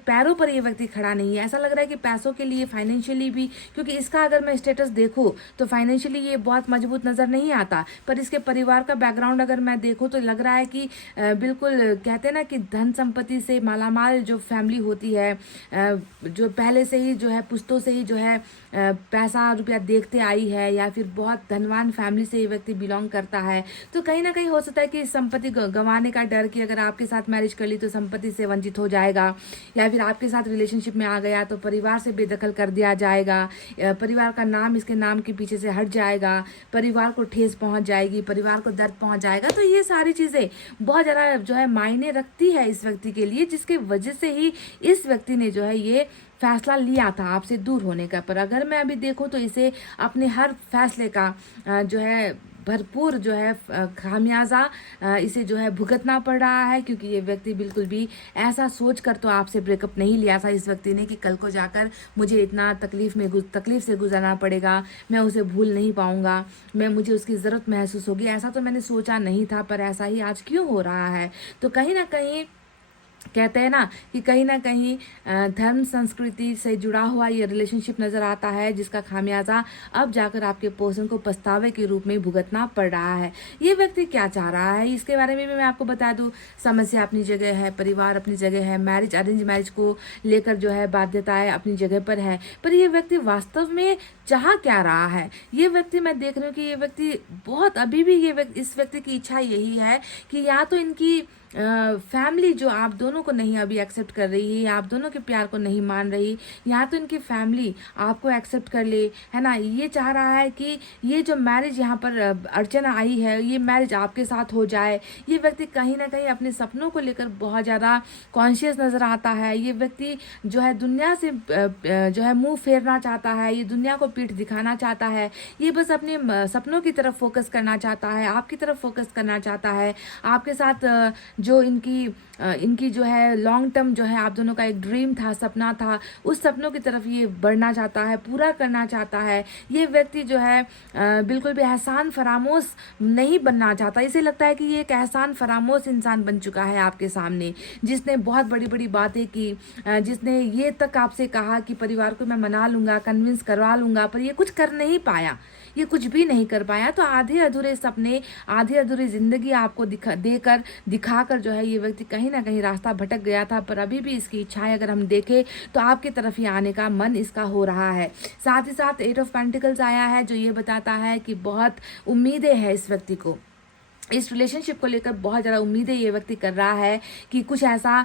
पैरों पर ये व्यक्ति खड़ा नहीं है। ऐसा लग रहा है कि पैसों के लिए, फाइनेंशियली भी, क्योंकि इसका अगर मैं स्टेटस देखूँ तो फाइनेंशियली ये बहुत मजबूत नज़र नहीं आता, पर इसके परिवार का बैकग्राउंड अगर मैं देखूँ तो लग रहा है कि बिल्कुल कहते हैं ना कि धन संपत्ति से मालामाल जो फैमिली होती है, जो पहले से ही जो है पुश्तों से ही जो है पैसा रुपया देखते आई है, या फिर बहुत धनवान फैमिली से ये व्यक्ति बिलोंग करता है। तो कहीं ना कहीं हो सकता है कि संपत्ति गंवाने का डर, कि अगर आपके साथ मैरिज कर ली तो संपत्ति से वंचित हो जाएगा, या फिर आपके साथ रिलेशनशिप में आ गया तो परिवार से बेदखल कर दिया जाएगा, परिवार का नाम इसके नाम के पीछे से हट जाएगा, परिवार को ठेस पहुंच जाएगी, परिवार को दर्द पहुंच जाएगा। तो ये सारी चीज़ें बहुत ज़्यादा जो है मायने रखती है इस व्यक्ति के लिए, जिसके वजह से ही इस व्यक्ति ने जो है ये फैसला लिया था आपसे दूर होने का। पर अगर मैं अभी देखूं तो इसे अपने हर फैसले का जो है भरपूर जो है खामियाजा इसे जो है भुगतना पड़ रहा है, क्योंकि ये व्यक्ति बिल्कुल भी ऐसा सोच कर तो आपसे ब्रेकअप नहीं लिया था इस व्यक्ति ने कि कल को जाकर मुझे इतना तकलीफ से गुजरना पड़ेगा, मैं उसे भूल नहीं पाऊंगा, मुझे उसकी ज़रूरत महसूस होगी। ऐसा तो मैंने सोचा नहीं था, पर ऐसा ही आज क्यों हो रहा है। तो कहीं ना कहीं कहते हैं ना कि कहीं ना कहीं धर्म संस्कृति से जुड़ा हुआ ये रिलेशनशिप नज़र आता है, जिसका खामियाजा अब जाकर आपके पर्सन को पछतावे के रूप में भुगतना पड़ रहा है। ये व्यक्ति क्या चाह रहा है इसके बारे में भी मैं आपको बता दूं। समस्या अपनी जगह है, परिवार अपनी जगह है, मैरिज अरेंज मैरिज को लेकर जो है बाध्यताएं अपनी जगह पर है, पर ये व्यक्ति वास्तव में चाह क्या रहा है। ये व्यक्ति, मैं देख रही हूँ कि ये व्यक्ति बहुत, अभी भी इस व्यक्ति की इच्छा यही है कि या तो इनकी फैमिली जो आप दोनों को नहीं अभी एक्सेप्ट कर रही है, या आप दोनों के प्यार को नहीं मान रही, या तो इनकी फैमिली आपको एक्सेप्ट कर ले, है ना। ये चाह रहा है कि ये जो मैरिज यहाँ पर अड़चन आई है, ये मैरिज आपके साथ हो जाए। ये व्यक्ति कहीं ना कहीं अपने सपनों को लेकर बहुत ज़्यादा कॉन्शियस नज़र आता है। ये व्यक्ति जो है दुनिया से जो है मुंह फेरना चाहता है, ये दुनिया को पीठ दिखाना चाहता है, ये बस अपने सपनों की तरफ फोकस करना चाहता है, आपकी तरफ फोकस करना चाहता है। आपके साथ जो इनकी जो है लॉन्ग टर्म जो है आप दोनों का एक ड्रीम था, सपना था, उस सपनों की तरफ ये बढ़ना चाहता है, पूरा करना चाहता है। ये व्यक्ति जो है बिल्कुल भी एहसान फरामोश नहीं बनना चाहता। इसे लगता है कि ये एक एहसान फरामोश इंसान बन चुका है आपके सामने, जिसने बहुत बड़ी बड़ी बातें की, जिसने ये तक आपसे कहा कि परिवार को मैं मना लूँगा, कन्विंस करवा लूँगा, पर ये कुछ कर नहीं पाया, ये कुछ भी नहीं कर पाया। तो आधे अधूरे सपने, आधे अधूरी ज़िंदगी आपको दिखाकर जो है ये व्यक्ति कहीं ना कहीं रास्ता भटक गया था। पर अभी भी इसकी इच्छाएं अगर हम देखें तो आपकी तरफ ही आने का मन इसका हो रहा है। साथ ही साथ 8 ऑफ पेंटिकल्स आया है, जो ये बताता है कि बहुत उम्मीदें हैं इस व्यक्ति को, इस रिलेशनशिप को लेकर बहुत ज़्यादा उम्मीदें ये व्यक्ति कर रहा है कि कुछ ऐसा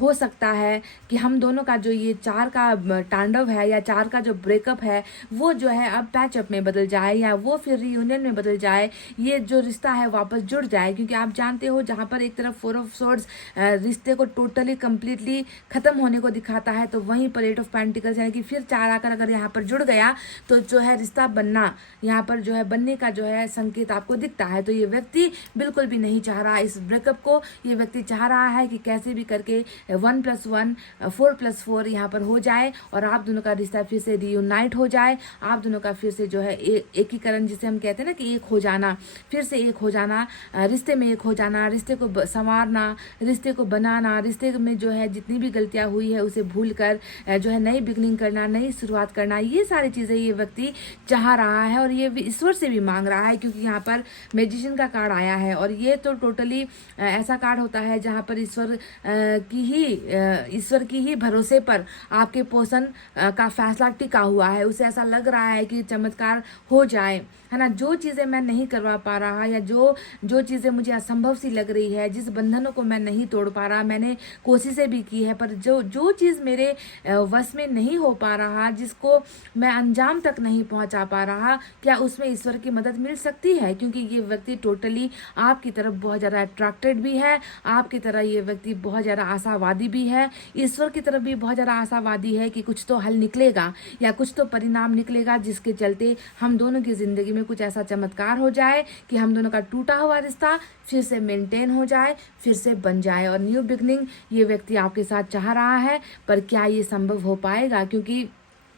हो सकता है कि हम दोनों का जो ये 4 का तांडव है, या 4 का जो ब्रेकअप है, वो जो है अब पैचअप में बदल जाए, या वो फिर रीयूनियन में बदल जाए, ये जो रिश्ता है वापस जुड़ जाए। क्योंकि आप जानते हो जहाँ पर एक तरफ 4 ऑफ सोर्ड्स रिश्ते को टोटली कम्प्लीटली ख़त्म होने को दिखाता है, तो वहीं पर 8 ऑफ पेंटिकल्स यानी कि फिर 4 आकर अगर यहाँ पर जुड़ गया तो जो है रिश्ता बनना, यहाँ पर जो है बनने का जो है संकेत आपको दिखता है। तो ये व्यक्ति बिल्कुल भी नहीं चाह रहा इस ब्रेकअप को। ये व्यक्ति चाह रहा है कि कैसे भी करके 1+1 4+4 यहाँ पर हो जाए, और आप दोनों का रिश्ता फिर से रियूनाइट हो जाए, आप दोनों का फिर से जो है एकीकरण, जिसे हम कहते हैं ना कि एक हो जाना, फिर से एक हो जाना, रिश्ते में एक हो जाना, रिश्ते को संवारना, रिश्ते को बनाना, रिश्ते में जो है जितनी भी गलतियाँ हुई है उसे भूल कर जो है नई बिगनिंग करना, नई शुरुआत करना, ये सारी चीज़ें ये व्यक्ति चाह रहा है। और ये ईश्वर से भी मांग रहा है, क्योंकि यहाँ पर मैजिशियन का कार्ड आया है, और ये तो टोटली ऐसा कार्ड होता है जहाँ पर ईश्वर की ही भरोसे पर आपके पोषण का फैसला टिका हुआ है। उसे ऐसा लग रहा है कि चमत्कार हो जाए, है ना। जो चीज़ें मैं नहीं करवा पा रहा, या जो चीज़ें मुझे असंभव सी लग रही है, जिस बंधनों को मैं नहीं तोड़ पा रहा, मैंने कोशिशें भी की है, पर जो चीज़ मेरे वश में नहीं हो पा रहा, जिसको मैं अंजाम तक नहीं पहुंचा पा रहा, क्या उसमें ईश्वर की मदद मिल सकती है। क्योंकि ये व्यक्ति टोटली आपकी तरफ बहुत ज़्यादा अट्रैक्टेड भी है, आपकी तरह ये व्यक्ति बहुत ज़्यादा आशावादी भी है, ईश्वर की तरफ भी बहुत ज़्यादा आशावादी है कि कुछ तो हल निकलेगा या कुछ तो परिणाम निकलेगा, जिसके चलते हम दोनों की ज़िंदगी में कुछ ऐसा चमत्कार हो जाए कि हम दोनों का टूटा हुआ रिश्ता फिर से मेंटेन हो जाए, फिर से बन जाए। और न्यू बिगनिंग ये व्यक्ति आपके साथ चाह रहा है, पर क्या ये संभव हो पाएगा? क्योंकि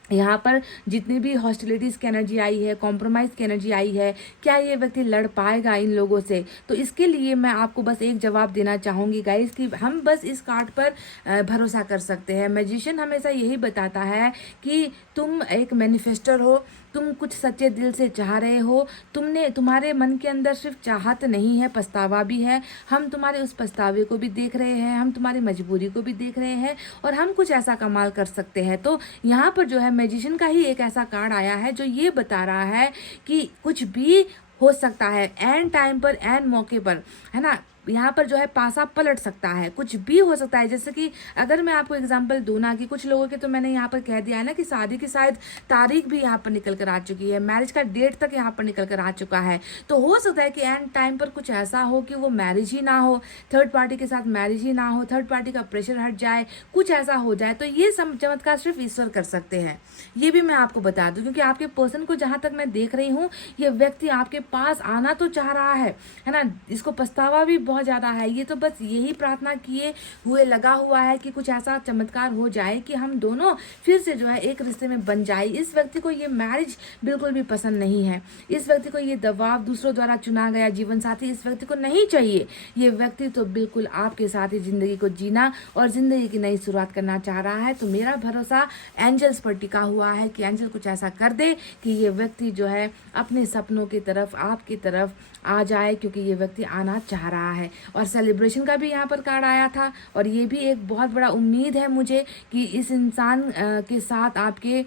यहाँ पर जितनी भी हॉस्टिलिटीज़ की एनर्जी आई है, कॉम्प्रोमाइज़ की एनर्जी आई है, क्या ये व्यक्ति लड़ पाएगा इन लोगों से? तो इसके लिए मैं आपको बस एक जवाब देना चाहूँगी गाइस कि हम बस इस कार्ड पर भरोसा कर सकते हैं। मैजिशियन हमेशा यही बताता है कि तुम एक मैनिफेस्टर हो, तुम कुछ सच्चे दिल से चाह रहे हो, तुम्हारे मन के अंदर सिर्फ चाहत नहीं है, पछतावा भी है। हम तुम्हारे उस पछतावे को भी देख रहे हैं, हम तुम्हारी मजबूरी को भी देख रहे हैं, और हम कुछ ऐसा कमाल कर सकते हैं। तो यहाँ पर जो है मैजिशियन का ही एक ऐसा कार्ड आया है जो ये बता रहा है कि कुछ भी हो सकता है, एन टाइम पर, एन मौके पर, है ना। यहाँ पर जो है पासा पलट सकता है, कुछ भी हो सकता है। जैसे कि अगर मैं आपको एग्जांपल दूं ना, कि कुछ लोगों के तो मैंने यहाँ पर कह दिया है ना कि शादी की शायद तारीख भी यहाँ पर निकल कर आ चुकी है, मैरिज का डेट तक यहाँ पर निकल कर आ चुका है। तो हो सकता है कि एंड टाइम पर कुछ ऐसा हो कि वो मैरिज ही ना हो, थर्ड पार्टी के साथ मैरिज ही ना हो, थर्ड पार्टी का प्रेशर हट जाए, कुछ ऐसा हो जाए। तो ये चमत्कार सिर्फ ईश्वर कर सकते हैं, ये भी मैं आपको बता दूं। क्योंकि आपके पर्सन को जहां तक मैं देख रही हूँ, ये व्यक्ति आपके पास आना तो चाह रहा है ना। इसको पछतावा भी बहुत ज्यादा है, ये तो बस यही प्रार्थना किए हुए लगा हुआ है कि कुछ ऐसा चमत्कार हो जाए कि हम दोनों फिर से जो है एक रिश्ते में बन जाए। इस व्यक्ति को ये मैरिज बिल्कुल भी पसंद नहीं है, इस व्यक्ति को ये दबाव, दूसरों द्वारा चुना गया जीवन साथी इस व्यक्ति को नहीं चाहिए। ये व्यक्ति तो बिल्कुल आपके साथ ही जिंदगी को जीना और जिंदगी की नई शुरुआत करना चाह रहा है। तो मेरा भरोसा एंजल्स पर टिका हुआ है कि एंजल कुछ ऐसा कर दे कि ये व्यक्ति जो है अपने सपनों की तरफ, आपकी तरफ आ जाए, क्योंकि ये व्यक्ति आना चाह रहा है। और सेलिब्रेशन का भी यहाँ पर कार्ड आया था, और ये भी एक बहुत बड़ा उम्मीद है मुझे कि इस इंसान के साथ आपके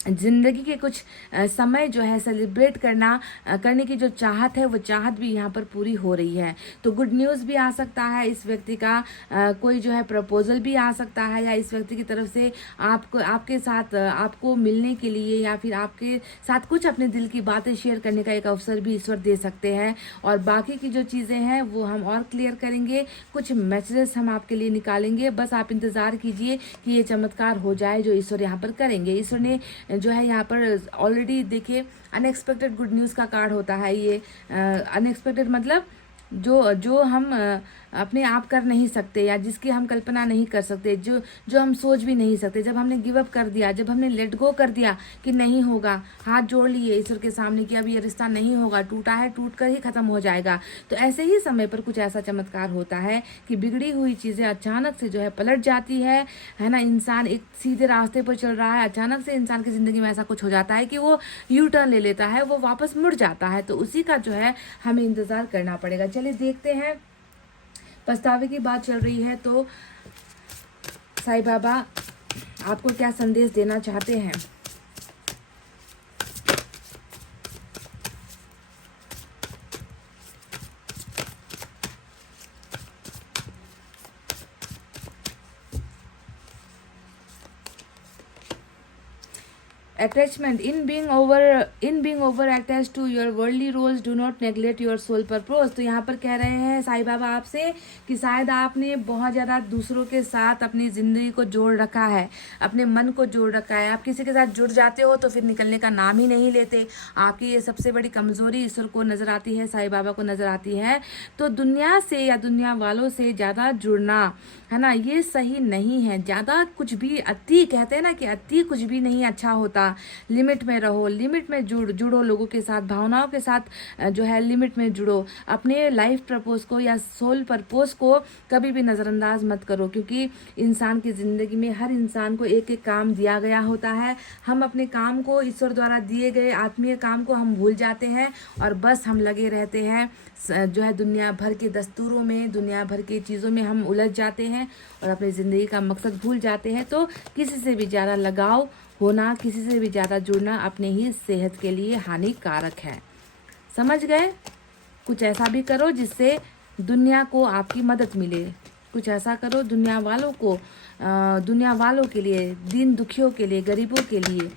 जिंदगी के कुछ समय जो है सेलिब्रेट करने की जो चाहत है, वो चाहत भी यहाँ पर पूरी हो रही है। तो गुड न्यूज़ भी आ सकता है इस व्यक्ति का, कोई जो है प्रपोजल भी आ सकता है, या इस व्यक्ति की तरफ से आपके साथ आपको मिलने के लिए या फिर आपके साथ कुछ अपने दिल की बातें शेयर करने का एक अवसर भी ईश्वर दे सकते हैं। और बाकी की जो चीज़ें हैं वो हम और क्लियर करेंगे, कुछ मैसेजेस हम आपके लिए निकालेंगे। बस आप इंतज़ार कीजिए कि ये चमत्कार हो जाए जो ईश्वर यहाँ पर करेंगे। ईश्वर ने जो है यहाँ पर ऑलरेडी देखिए, अनएक्सपेक्टेड गुड न्यूज़ का कार्ड होता है ये। अनएक्सपेक्टेड मतलब जो हम अपने आप कर नहीं सकते, या जिसकी हम कल्पना नहीं कर सकते, जो हम सोच भी नहीं सकते। जब हमने गिव अप कर दिया, जब हमने लेट गो कर दिया कि नहीं होगा, हाथ जोड़ लिए ईश्वर के सामने कि अब ये रिश्ता नहीं होगा, टूटा है, टूट कर ही खत्म हो जाएगा। तो ऐसे ही समय पर कुछ ऐसा चमत्कार होता है कि बिगड़ी हुई चीज़ें अचानक से जो है पलट जाती है ना। इंसान एक सीधे रास्ते पर चल रहा है, अचानक से इंसान की ज़िंदगी में ऐसा कुछ हो जाता है कि वो यू टर्न ले लेता है, वो वापस मुड़ जाता है। तो उसी का जो है हमें इंतज़ार करना पड़ेगा। चलिए देखते हैं, पछतावे की बात चल रही है तो साईं बाबा आपको क्या संदेश देना चाहते हैं। Attachment, in being over attached to your worldly roles, do not neglect your soul purpose। तो यहाँ पर कह रहे हैं साईं बाबा आपसे कि शायद आपने बहुत ज़्यादा दूसरों के साथ अपनी ज़िंदगी को जोड़ रखा है, अपने मन को जोड़ रखा है। आप किसी के साथ जुड़ जाते हो तो फिर निकलने का नाम ही नहीं लेते। आपकी ये सबसे बड़ी कमज़ोरी ईश्वर को नज़र आती है, साईं बाबा को नज़र आती है। तो दुनिया से या दुनिया वालों से ज़्यादा जुड़ना, है ना, ये सही नहीं है। ज़्यादा कुछ भी, अति कहते हैं ना कि अति कुछ भी नहीं अच्छा होता। लिमिट में रहो, लिमिट में जुड़ो लोगों के साथ, भावनाओं के साथ जो है लिमिट में जुड़ो। अपने लाइफ पर्पस को या सोल पर्पस को कभी भी नज़रअंदाज मत करो, क्योंकि इंसान की ज़िंदगी में हर इंसान को एक एक काम दिया गया होता है। हम अपने काम को, ईश्वर द्वारा दिए गए आत्मीय काम को हम भूल जाते हैं, और बस हम लगे रहते हैं जो है दुनिया भर के दस्तूरों में, दुनिया भर की चीज़ों में हम उलझ जाते हैं और अपनी ज़िंदगी का मकसद भूल जाते हैं। तो किसी से भी ज़्यादा लगाव होना, किसी से भी ज़्यादा जुड़ना अपने ही सेहत के लिए हानिकारक है। समझ गए? कुछ ऐसा भी करो जिससे दुनिया को आपकी मदद मिले। कुछ ऐसा करो दुनिया वालों के लिए, दीन दुखियों के लिए, गरीबों के लिए।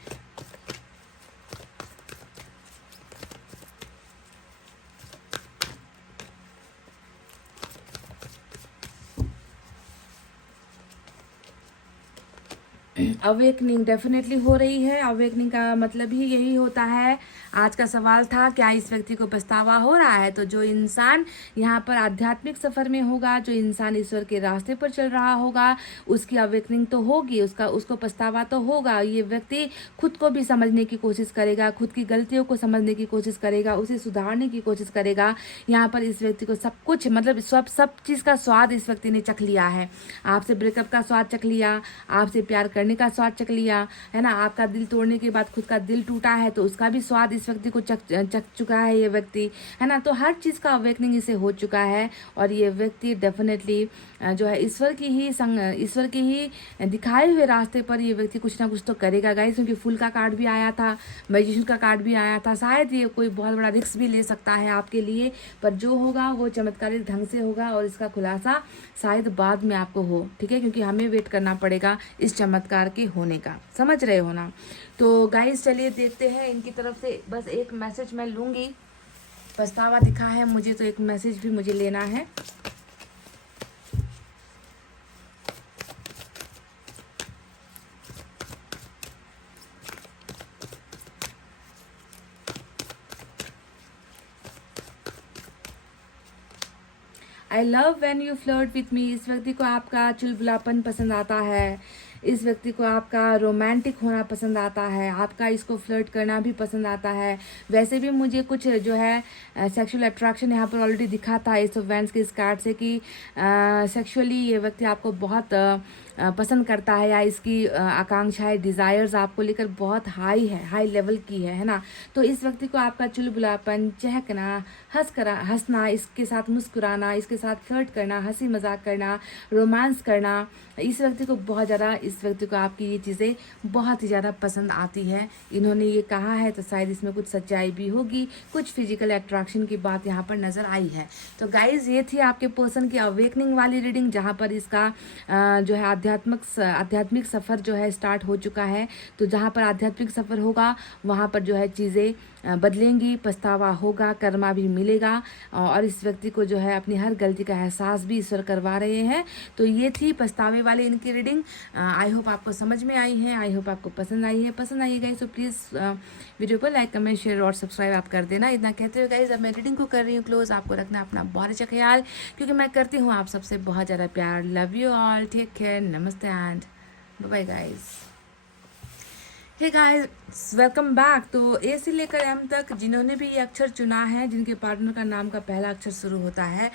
अवेकनिंग डेफिनेटली हो रही है। अवेकनिंग का मतलब ही यही होता है। आज का सवाल था क्या इस व्यक्ति को पछतावा हो रहा है। तो जो इंसान यहाँ पर आध्यात्मिक सफ़र में होगा, जो इंसान ईश्वर के रास्ते पर चल रहा होगा, उसकी अवेकनिंग तो होगी, उसको पछतावा तो होगा। ये व्यक्ति खुद को भी समझने की कोशिश करेगा, खुद की गलतियों को समझने की कोशिश करेगा, उसे सुधारने की कोशिश करेगा। यहाँ पर इस व्यक्ति को सब कुछ मतलब सब चीज़ का स्वाद इस व्यक्ति ने चख लिया है। आपसे ब्रेकअप का स्वाद चख लिया, आपसे प्यार करने का स्वाद चख लिया, है ना। आपका दिल तोड़ने के बाद खुद का दिल टूटा है तो उसका भी स्वाद इस व्यक्ति को चख चुका है ये व्यक्ति, है ना। तो हर चीज़ का अवेकनिंग इसे हो चुका है और ये व्यक्ति डेफिनेटली जो है ईश्वर की ही दिखाए हुए रास्ते पर ये व्यक्ति कुछ ना कुछ तो करेगा गाइस। क्योंकि फूल का कार्ड भी आया था, मैजिशियन का कार्ड भी आया था। शायद ये कोई बहुत बड़ा रिस्क भी ले सकता है आपके लिए, पर जो होगा वो चमत्कारिक ढंग से होगा और इसका खुलासा शायद बाद में आपको हो, ठीक है। क्योंकि हमें वेट करना पड़ेगा इस चमत्कार के होने का, समझ रहे हो ना। तो गाइस चलिए देखते हैं इनकी तरफ से। बस एक मैसेज मैं लूँगी। पछतावा दिखा है मुझे तो एक मैसेज भी मुझे लेना है। I love when you flirt with me. इस व्यक्ति को आपका चुलबुलापन पसंद आता है, इस व्यक्ति को आपका रोमांटिक होना पसंद आता है, आपका इसको फ्लर्ट करना भी पसंद आता है। वैसे भी मुझे कुछ जो है सेक्सुअल अट्रैक्शन यहाँ पर ऑलरेडी दिखा था इस वेंस के इस कार्ड से कि सेक्सुअली ये व्यक्ति आपको बहुत पसंद करता है, या इसकी आकांक्षाएं डिज़ायर्स आपको लेकर बहुत हाई लेवल की है ना। तो इस व्यक्ति को आपका चुलबुलापन, चहकना, हंसना, इसके साथ मुस्कुराना, इसके साथ फ्लर्ट करना, हंसी मजाक करना, रोमांस करना, इस व्यक्ति को बहुत ज़्यादा, इस व्यक्ति को आपकी ये चीज़ें बहुत ही ज़्यादा पसंद आती है। इन्होंने ये कहा है तो शायद इसमें कुछ सच्चाई भी होगी, कुछ फिजिकल अट्रैक्शन की बात यहाँ पर नज़र आई है। तो गाइज ये थी आपके पर्सन की अवेकनिंग वाली रीडिंग, जहाँ पर इसका जो है आध्यात्मिक सफ़र जो है स्टार्ट हो चुका है। तो जहाँ पर आध्यात्मिक सफ़र होगा वहाँ पर जो है चीज़ें बदलेंगी, पछतावा होगा, कर्मा भी मिलेगा और इस व्यक्ति को जो है अपनी हर गलती का एहसास भी ईश्वर करवा रहे हैं। तो ये थी पछतावे वाले इनकी रीडिंग। आई होप आपको समझ में आई है, आई होप आपको पसंद आई है। पसंद आई गाइस तो प्लीज़ वीडियो को लाइक, कमेंट, शेयर और सब्सक्राइब आप कर देना। इतना कहते हुए गाइस अब मैं रीडिंग को कर रही हूँ क्लोज। आपको रखना अपना बहुत अच्छा ख्याल, क्योंकि मैं करती हूँ आप सबसे बहुत ज़्यादा प्यार। Love you all, take care, नमस्ते and bye bye guys. Hey guys welcome back. तो ए से लेकर एम तक जिन्होंने भी ये अक्षर चुना है, जिनके पार्टनर का नाम का पहला अक्षर शुरू होता है,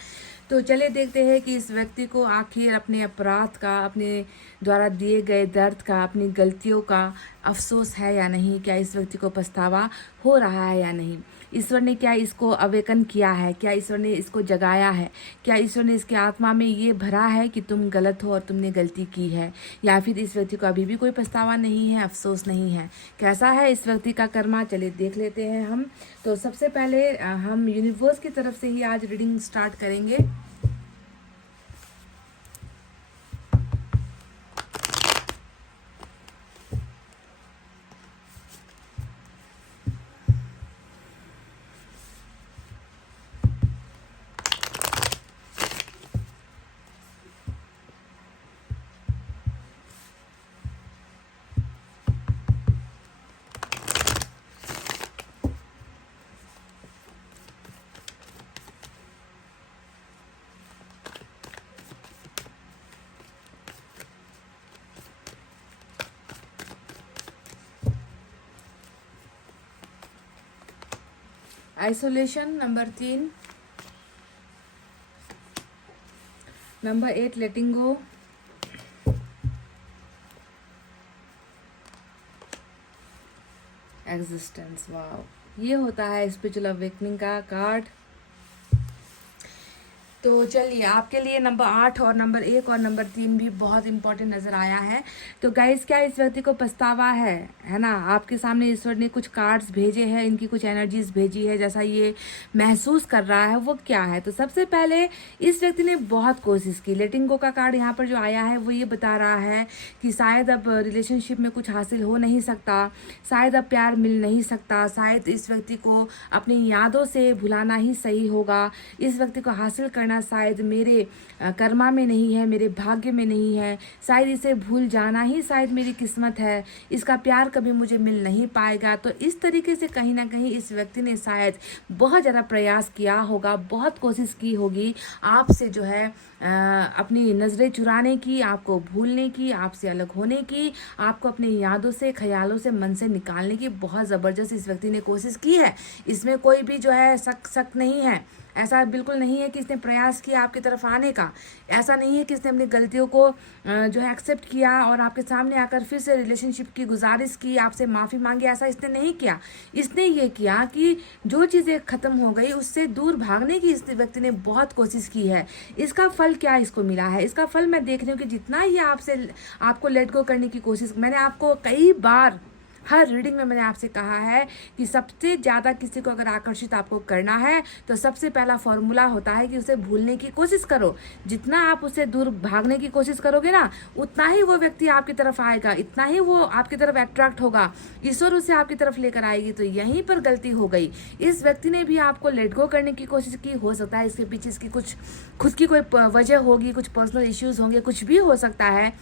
तो चले देखते हैं कि इस व्यक्ति को आखिर अपने अपराध का, अपने द्वारा दिए गए दर्द का, अपनी गलतियों का अफसोस है या नहीं। क्या इस व्यक्ति को पछतावा हो रहा है या नहीं। ईश्वर ने क्या इसको अवेकन किया है, क्या ईश्वर ने इसको जगाया है, क्या ईश्वर ने इसके आत्मा में ये भरा है कि तुम गलत हो और तुमने गलती की है, या फिर इस व्यक्ति को अभी भी कोई पछतावा नहीं है, अफसोस नहीं है। कैसा है इस व्यक्ति का कर्मा, चलिए देख लेते हैं हम। तो सबसे पहले हम यूनिवर्स की तरफ से ही आज रीडिंग स्टार्ट करेंगे। आइसोलेशन नंबर 3, नंबर 8 लेटिंग गो, एग्जिस्टेंस। वाव, ये होता है स्पिरिचुअल अवेकनिंग का कार्ड। तो चलिए आपके लिए नंबर 8 और नंबर 1 और नंबर 3 भी बहुत इंपॉर्टेंट नज़र आया है। तो गाइस क्या इस व्यक्ति को पछतावा है ना। आपके सामने ईश्वर ने कुछ कार्ड्स भेजे हैं, इनकी कुछ एनर्जीज भेजी है, जैसा ये महसूस कर रहा है वो क्या है। तो सबसे पहले इस व्यक्ति ने बहुत कोशिश की। लेटिंग गो का कार्ड यहाँ पर जो आया है वो ये बता रहा है कि शायद अब रिलेशनशिप में कुछ हासिल हो नहीं सकता, शायद अब प्यार मिल नहीं सकता, शायद इस व्यक्ति को अपनी यादों से भुलाना ही सही होगा, इस व्यक्ति को हासिल करना करना शायद मेरे कर्मा में नहीं है, मेरे भाग्य में नहीं है, शायद इसे भूल जाना ही शायद मेरी किस्मत है, इसका प्यार कभी मुझे मिल नहीं पाएगा। तो इस तरीके से कहीं ना कहीं इस व्यक्ति ने शायद बहुत ज़्यादा प्रयास किया होगा, बहुत कोशिश की होगी आपसे जो है अपनी नज़रें चुराने की, आपको भूलने की, आपसे अलग होने की, आपको अपनी यादों से, ख्यालों से, मन से निकालने की बहुत ज़बरदस्त इस व्यक्ति ने कोशिश की है। इसमें कोई भी जो है शक नहीं है। ऐसा बिल्कुल नहीं है कि इसने प्रयास किया आपकी तरफ आने का, ऐसा नहीं है कि इसने अपनी गलतियों को जो है एक्सेप्ट किया और आपके सामने आकर फिर से रिलेशनशिप की गुजारिश की, आपसे माफ़ी मांगी, ऐसा इसने नहीं किया। इसने ये किया कि जो चीज़ें ख़त्म हो गई उससे दूर भागने की इस व्यक्ति ने बहुत कोशिश की है। इसका फल क्या इसको मिला है? इसका फल मैं देख रही हूँ कि जितना ये आपको लेट गो करने की कोशिश, मैंने आपको कई बार हर रीडिंग में मैंने आपसे कहा है कि सबसे ज़्यादा किसी को अगर आकर्षित आपको करना है तो सबसे पहला फॉर्मूला होता है कि उसे भूलने की कोशिश करो। जितना आप उससे दूर भागने की कोशिश करोगे ना, उतना ही वो व्यक्ति आपकी तरफ आएगा, इतना ही वो आपकी तरफ अट्रैक्ट होगा, ईश्वर उसे आपकी तरफ लेकर आएगी। तो यहीं पर गलती हो गई। इस व्यक्ति ने भी आपको लेट गो करने की कोशिश की। हो सकता है इसके पीछे इसकी कुछ खुद की कोई वजह होगी, कुछ पर्सनल इश्यूज होंगे, कुछ भी हो सकता है,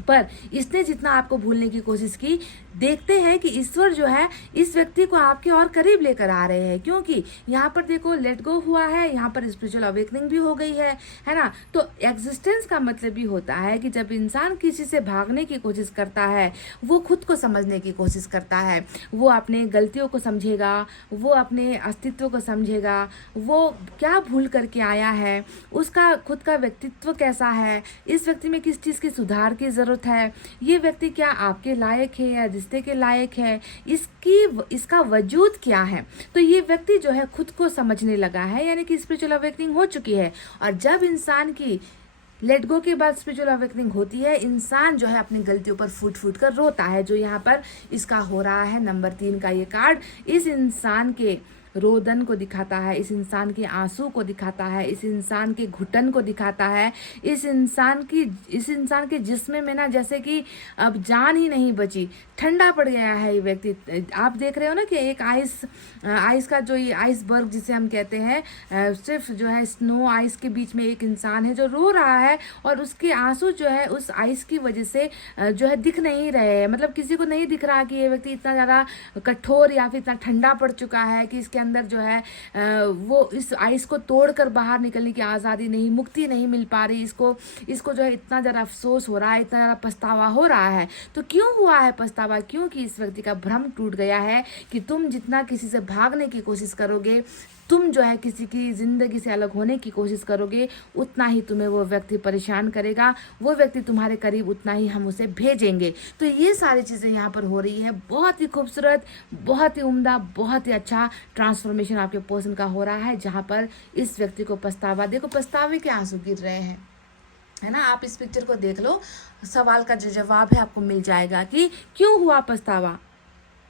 पर इसने जितना आपको भूलने की कोशिश की, देखते हैं कि ईश्वर जो है इस व्यक्ति को आपके और करीब लेकर आ रहे हैं। क्योंकि यहाँ पर देखो लेट गो हुआ है, यहाँ पर स्पिरिचुअल अवेकनिंग भी हो गई है ना। तो एग्जिस्टेंस का मतलब भी होता है कि जब इंसान किसी से भागने की कोशिश करता है, वो खुद को समझने की कोशिश करता है, वो अपने गलतियों को समझेगा, वो अपने अस्तित्व को समझेगा, वो क्या भूल करके आया है, उसका खुद का व्यक्तित्व कैसा है, इस व्यक्ति में किस चीज़ की सुधार की ज़रूरत है, ये व्यक्ति क्या आपके लायक है या रिश्ते के लायक है, इसका वजूद क्या है। तो ये व्यक्ति जो है खुद को समझने लगा है, यानी कि स्पिरिचुअल अवेकनिंग हो चुकी है। और जब इंसान की लेट गो के बाद स्पिरिचुअल अवेकनिंग होती है, इंसान जो है अपनी गलतियों पर फूट फूट कर रोता है, जो यहाँ पर इसका हो रहा है। नंबर 3 का ये कार्ड इस इंसान के रोदन को दिखाता है, इस इंसान के आंसू को दिखाता है, इस इंसान के घुटन को दिखाता है, इस इंसान के जिस्म में ना जैसे कि अब जान ही नहीं बची, ठंडा पड़ गया है ये व्यक्ति। आप देख रहे हो ना कि एक आइस का जो ये आइसबर्ग जिसे हम कहते हैं, सिर्फ जो है स्नो आइस के बीच में एक इंसान है जो रो रहा है, और उसके आंसू जो है उस आइस की वजह से जो है दिख नहीं रहे हैं। मतलब किसी को नहीं दिख रहा कि ये व्यक्ति इतना ज़्यादा कठोर या फिर इतना ठंडा पड़ चुका है कि इसके अंदर जो है वो इस आइस को तोड़कर बाहर निकलने की आज़ादी नहीं, मुक्ति नहीं मिल पा रही। इसको जो है इतना ज़्यादा अफसोस हो रहा है, इतना ज़्यादा पछतावा हो रहा है। तो क्यों हुआ है पछतावा? क्योंकि इस व्यक्ति का भ्रम टूट गया है कि तुम जितना किसी से भागने की कोशिश करोगे, तुम जो है किसी की ज़िंदगी से अलग होने की कोशिश करोगे, उतना ही तुम्हें वो व्यक्ति परेशान करेगा, वो व्यक्ति तुम्हारे करीब उतना ही हम उसे भेजेंगे। तो ये सारी चीज़ें यहाँ पर हो रही है। बहुत ही खूबसूरत, बहुत ही उम्दा, बहुत ही अच्छा ट्रांसफॉर्मेशन आपके पर्सन का हो रहा है, जहाँ पर इस व्यक्ति को पछतावा, देखो पछतावे के आंसू गिर रहे हैं, है ना। आप इस पिक्चर को देख लो, सवाल का जो जवाब है आपको मिल जाएगा कि क्यों हुआ पछतावा।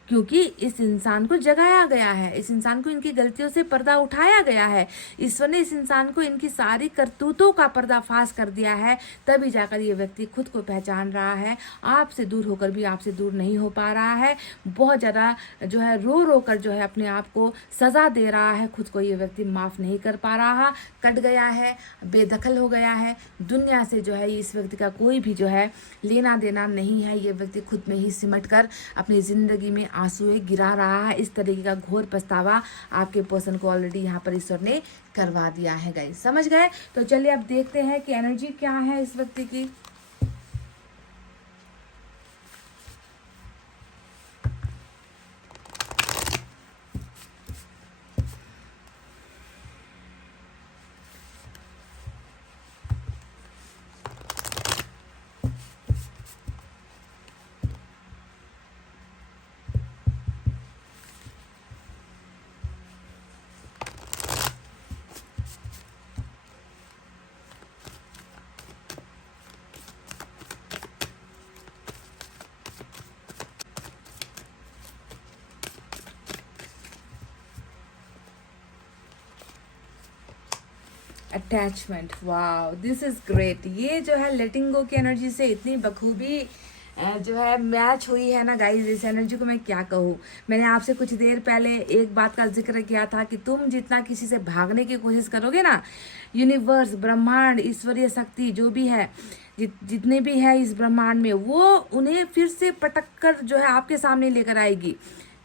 क्योंकि इस इंसान को जगाया गया है, इस इंसान को इनकी गलतियों से पर्दा उठाया गया है, ईश्वर ने इस इंसान को इनकी सारी करतूतों का पर्दाफाश कर दिया है, तभी जाकर ये व्यक्ति खुद को पहचान रहा है। आपसे दूर होकर भी आपसे दूर नहीं हो पा रहा है, बहुत ज़्यादा जो है रो कर जो है अपने आप को सज़ा दे रहा है, खुद को ये व्यक्ति माफ़ नहीं कर पा रहा, कट गया है, बेदखल हो गया है, दुनिया से जो है इस व्यक्ति का कोई भी जो है लेना देना नहीं है। ये व्यक्ति खुद में ही सिमट कर अपनी ज़िंदगी में आंसू गिरा रहा है। इस तरीके का घोर पछतावा आपके पर्सन को ऑलरेडी यहाँ पर ईश्वर ने करवा दिया है। गाइस समझ गए? तो चलिए अब देखते हैं कि एनर्जी क्या है इस व्यक्ति की। Attachment, wow this is great. ये जो है लेटिंग गो की एनर्जी से इतनी बखूबी जो है मैच हुई है ना गाइस, इस एनर्जी को मैं क्या कहूँ। मैंने आपसे कुछ देर पहले एक बात का जिक्र किया था कि तुम जितना किसी से भागने की कोशिश करोगे ना, यूनिवर्स, ब्रह्मांड, ईश्वरीय शक्ति जो भी है, जितने भी है इस ब्रह्मांड में, वो उन्हें फिर से पटक कर जो है आपके सामने लेकर आएगी।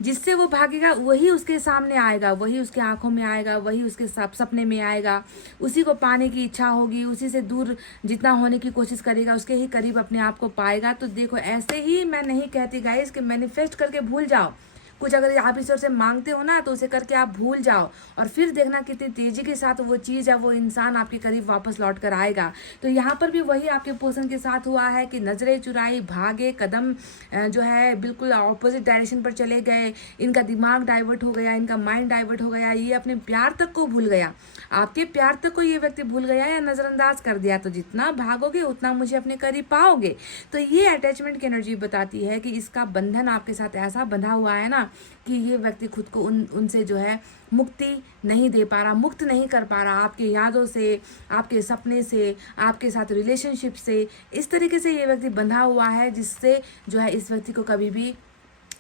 जिससे वो भागेगा वही उसके सामने आएगा, वही उसके आंखों में आएगा, वही उसके सपने में आएगा। उसी को पाने की इच्छा होगी, उसी से दूर जितना होने की कोशिश करेगा उसके ही करीब अपने आप को पाएगा। तो देखो, ऐसे ही मैं नहीं कहती गाइस कि मैनिफेस्ट करके भूल जाओ। कुछ अगर आप ईश्वर से मांगते हो ना, तो उसे करके आप भूल जाओ, और फिर देखना कितनी तेजी के साथ वो चीज़ या वो इंसान आपके करीब वापस लौट कर आएगा। तो यहाँ पर भी वही आपके पर्सन के साथ हुआ है कि नजरें चुराई, भागे, कदम जो है बिल्कुल ऑपोजिट डायरेक्शन पर चले गए, इनका दिमाग डाइवर्ट हो गया, इनका माइंड डाइवर्ट हो गया, ये अपने प्यार तक को भूल गया, आपके प्यार तक को ये व्यक्ति भूल गया या नज़रअंदाज कर दिया। तो जितना भागोगे उतना मुझे अपने करीब पाओगे। तो ये अटैचमेंट की एनर्जी बताती है कि इसका बंधन आपके साथ ऐसा बंधा हुआ है ना कि ये व्यक्ति खुद को उनसे जो है मुक्ति नहीं दे पा रहा, मुक्त नहीं कर पा रहा, आपके यादों से, आपके सपने से, आपके साथ रिलेशनशिप से। इस तरीके से ये व्यक्ति बंधा हुआ है जिससे जो है इस व्यक्ति को कभी भी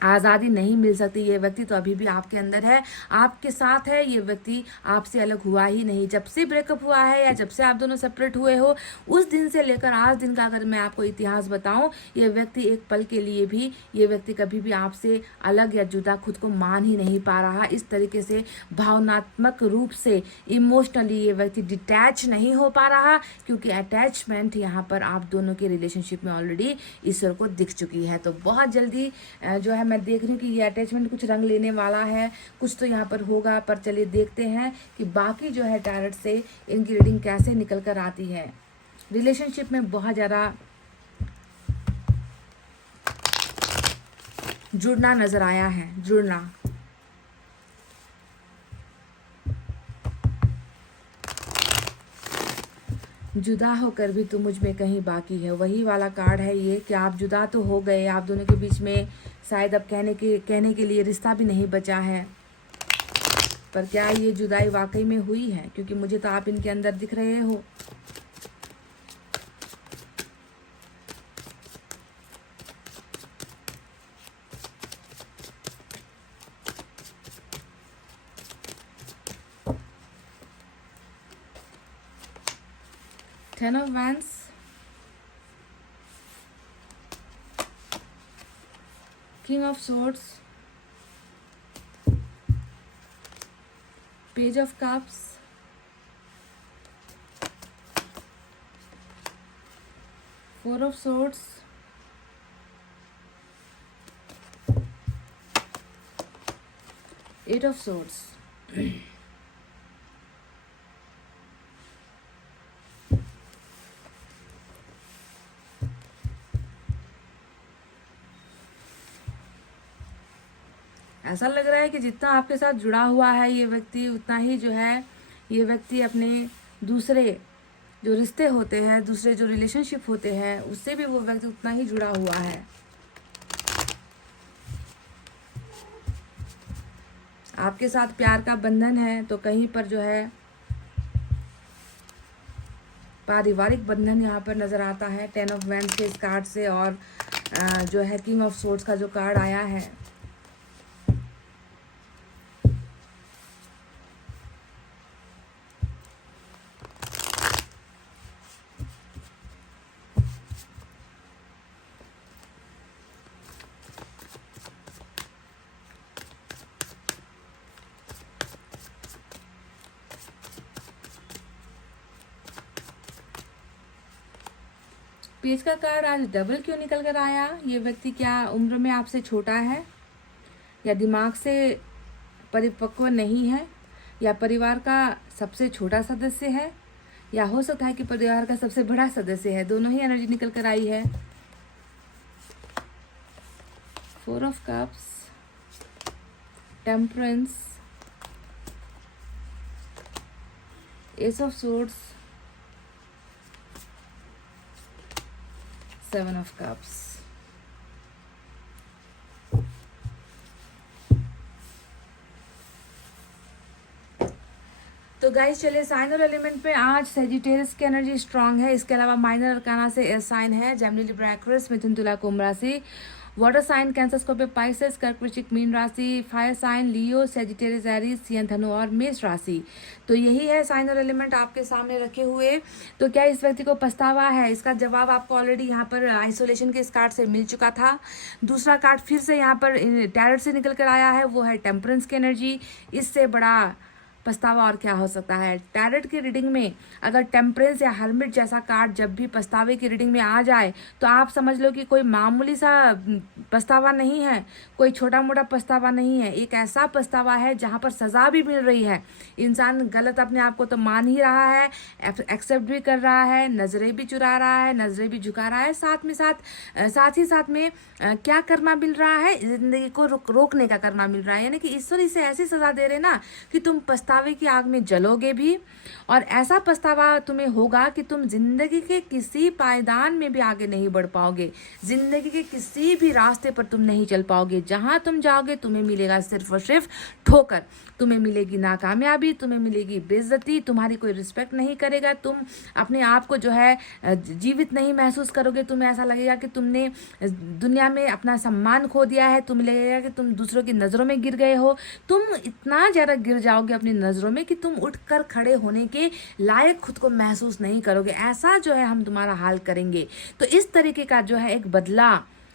आज़ादी नहीं मिल सकती। ये व्यक्ति तो अभी भी आपके अंदर है, आपके साथ है, ये व्यक्ति आपसे अलग हुआ ही नहीं। जब से ब्रेकअप हुआ है या जब से आप दोनों सेपरेट हुए हो, उस दिन से लेकर आज दिन का अगर मैं आपको इतिहास बताऊं, ये व्यक्ति एक पल के लिए भी, ये व्यक्ति कभी भी आपसे अलग या जुदा खुद को मान ही नहीं पा रहा। इस तरीके से भावनात्मक रूप से, इमोशनली ये व्यक्ति डिटैच नहीं हो पा रहा, क्योंकि अटैचमेंट यहाँ पर आप दोनों के रिलेशनशिप में ऑलरेडी ईश्वर को दिख चुकी है। तो बहुत जल्दी जो है मैं देख रही हूँ कि ये अटैचमेंट कुछ रंग लेने वाला है, कुछ तो यहाँ पर होगा। पर चलिए देखते हैं कि बाकी जो है टैरट से इनकी रीडिंग कैसे निकल कर आती है। रिलेशनशिप में बहुत ज़्यादा जुड़ना नजर आया है, जुड़ना। जुदा होकर भी तू मुझ में कहीं बाकी है, वही वाला कार्ड है ये कि आप जुदा तो हो गए, आप दोनों के बीच में शायद अब कहने के लिए रिश्ता भी नहीं बचा है। पर क्या ये जुदाई वाकई में हुई है? क्योंकि मुझे तो आप इनके अंदर दिख रहे हो। Ten of Wands, King of Swords, Page of Cups, Four of Swords, Eight of Swords. ऐसा लग रहा है कि जितना आपके साथ जुड़ा हुआ है ये व्यक्ति, उतना ही जो है ये व्यक्ति अपने दूसरे जो रिश्ते होते हैं, दूसरे जो रिलेशनशिप होते हैं, उससे भी वो व्यक्ति उतना ही जुड़ा हुआ है। आपके साथ प्यार का बंधन है तो कहीं पर जो है पारिवारिक बंधन यहाँ पर नज़र आता है 10 ऑफ वैंड्स के इस कार्ड से। और जो है किंग ऑफ सोर्ड्स का जो कार्ड आया है, पेज का कार्ड आज डबल क्यों निकल कर आया? ये व्यक्ति क्या उम्र में आपसे छोटा है, या दिमाग से परिपक्व नहीं है, या परिवार का सबसे छोटा सदस्य है, या हो सकता है कि परिवार का सबसे बड़ा सदस्य है। दोनों ही एनर्जी निकल कर आई है। Four of cups, temperance, ace of swords, seven of cups. तो गाइस चलिए साइन और एलिमेंट पे आज सेजिटेरियस की एनर्जी स्ट्रांग है। इसके अलावा माइनर अरकाना से एयर साइन है, Gemini Libra Aquarius, Mithun Tula Kumbh राशि, water sign Cancer Scorpio Pisces, Kark Vrishchik Meen राशि, fire sign Leo, Sagittarius Aries, Singh Dhanu और मेष राशि। तो यही है साइन और एलिमेंट आपके सामने रखे हुए। तो क्या इस व्यक्ति को पछतावा है? इसका जवाब आपको ऑलरेडी यहाँ पर आइसोलेशन के इस कार्ड से मिल चुका था। दूसरा कार्ड फिर से यहाँ पर टैरट से निकल कर आया है, वो है टेम्परेंस की एनर्जी। इससे बड़ा पछतावा और क्या हो सकता है? टैरट की रीडिंग में अगर टेम्परेंस या हर्मिट जैसा कार्ड जब भी पछतावे की रीडिंग में आ जाए तो आप समझ लो कि कोई मामूली सा पछतावा नहीं है, कोई छोटा मोटा पछतावा नहीं है। एक ऐसा पछतावा है जहाँ पर सजा भी मिल रही है। इंसान गलत अपने आप को तो मान ही रहा है, एक्सेप्ट भी कर रहा है, नजरें भी चुरा रहा है, नजरें भी झुका रहा है, साथ ही साथ में क्या कर्मा मिल रहा है? जिंदगी को रोकने का कर्मा मिल रहा है। यानी कि ईश्वर इसे ऐसी सजा दे रहे ना कि तुम पछतावे की आग में जलोगे भी, और ऐसा पछतावा तुम्हें होगा कि तुम जिंदगी के किसी पायदान में भी आगे नहीं बढ़ पाओगे, जिंदगी के किसी भी रास्ते पर तुम नहीं चल पाओगे। जहां तुम जाओगे तुम्हें मिलेगा सिर्फ और सिर्फ ठोकर, तुम्हें मिलेगी नाकामयाबी, तुम्हें मिलेगी बेइज्जती, तुम्हारी कोई रिस्पेक्ट नहीं करेगा, तुम अपने आप को जो है जीवित नहीं महसूस करोगे। तुम्हें ऐसा लगेगा कि तुमने दुनिया में अपना सम्मान खो दिया है, तुम्हें लगेगा कि तुम दूसरों की नज़रों में गिर गए हो। तुम इतना ज़्यादा गिर जाओगे अपनी नज़रों में कि तुम उठकर खड़े होने के लायक खुद को महसूस नहीं करोगे। ऐसा जो है हम तुम्हारा हाल करेंगे। तो इस तरीके का जो है एक बदला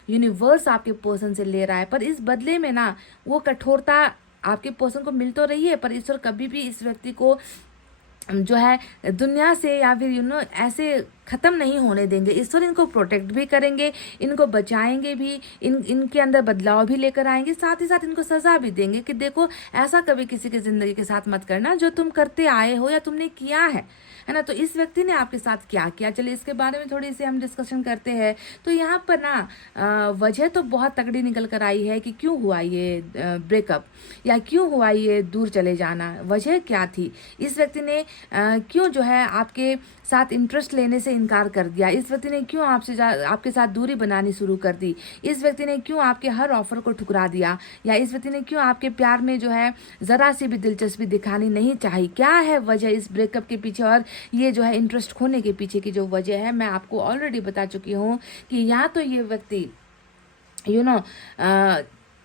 यूनिवर्स आपके पर्सन से ले रहा है, पर इस बदले में ना वो कठोरता आपके पर्सन को मिल तो रही है, पर ईश्वर कभी भी इस व्यक्ति को जो है दुनिया से या फिर ऐसे ख़त्म नहीं होने देंगे। ईश्वर इनको प्रोटेक्ट भी करेंगे, इनको बचाएंगे भी, इनके अंदर बदलाव भी लेकर आएंगे, साथ ही साथ इनको सज़ा भी देंगे कि देखो ऐसा कभी किसी की ज़िंदगी के साथ मत करना जो तुम करते आए हो या तुमने किया है ना। तो इस व्यक्ति ने आपके साथ क्या किया, चलिए इसके बारे में थोड़ी सी हम डिस्कशन करते हैं। तो यहाँ पर ना वजह तो बहुत तगड़ी निकल कर आई है कि क्यों हुआ ये ब्रेकअप या क्यों हुआ ये दूर चले जाना। वजह क्या थी? इस व्यक्ति ने क्यों जो है आपके साथ इंटरेस्ट लेने से इनकार कर दिया? इस व्यक्ति ने क्यों आपके साथ दूरी बनानी शुरू कर दी? इस व्यक्ति ने क्यों आपके हर ऑफर को ठुकरा दिया? या इस व्यक्ति ने क्यों आपके प्यार में जो है ज़रा सी भी दिलचस्पी दिखानी नहीं चाहिए? क्या है वजह इस ब्रेकअप के पीछे और ये जो है इंटरेस्ट खोने के पीछे की जो वजह है मैं आपको ऑलरेडी बता चुकी हूँ कि या तो ये व्यक्ति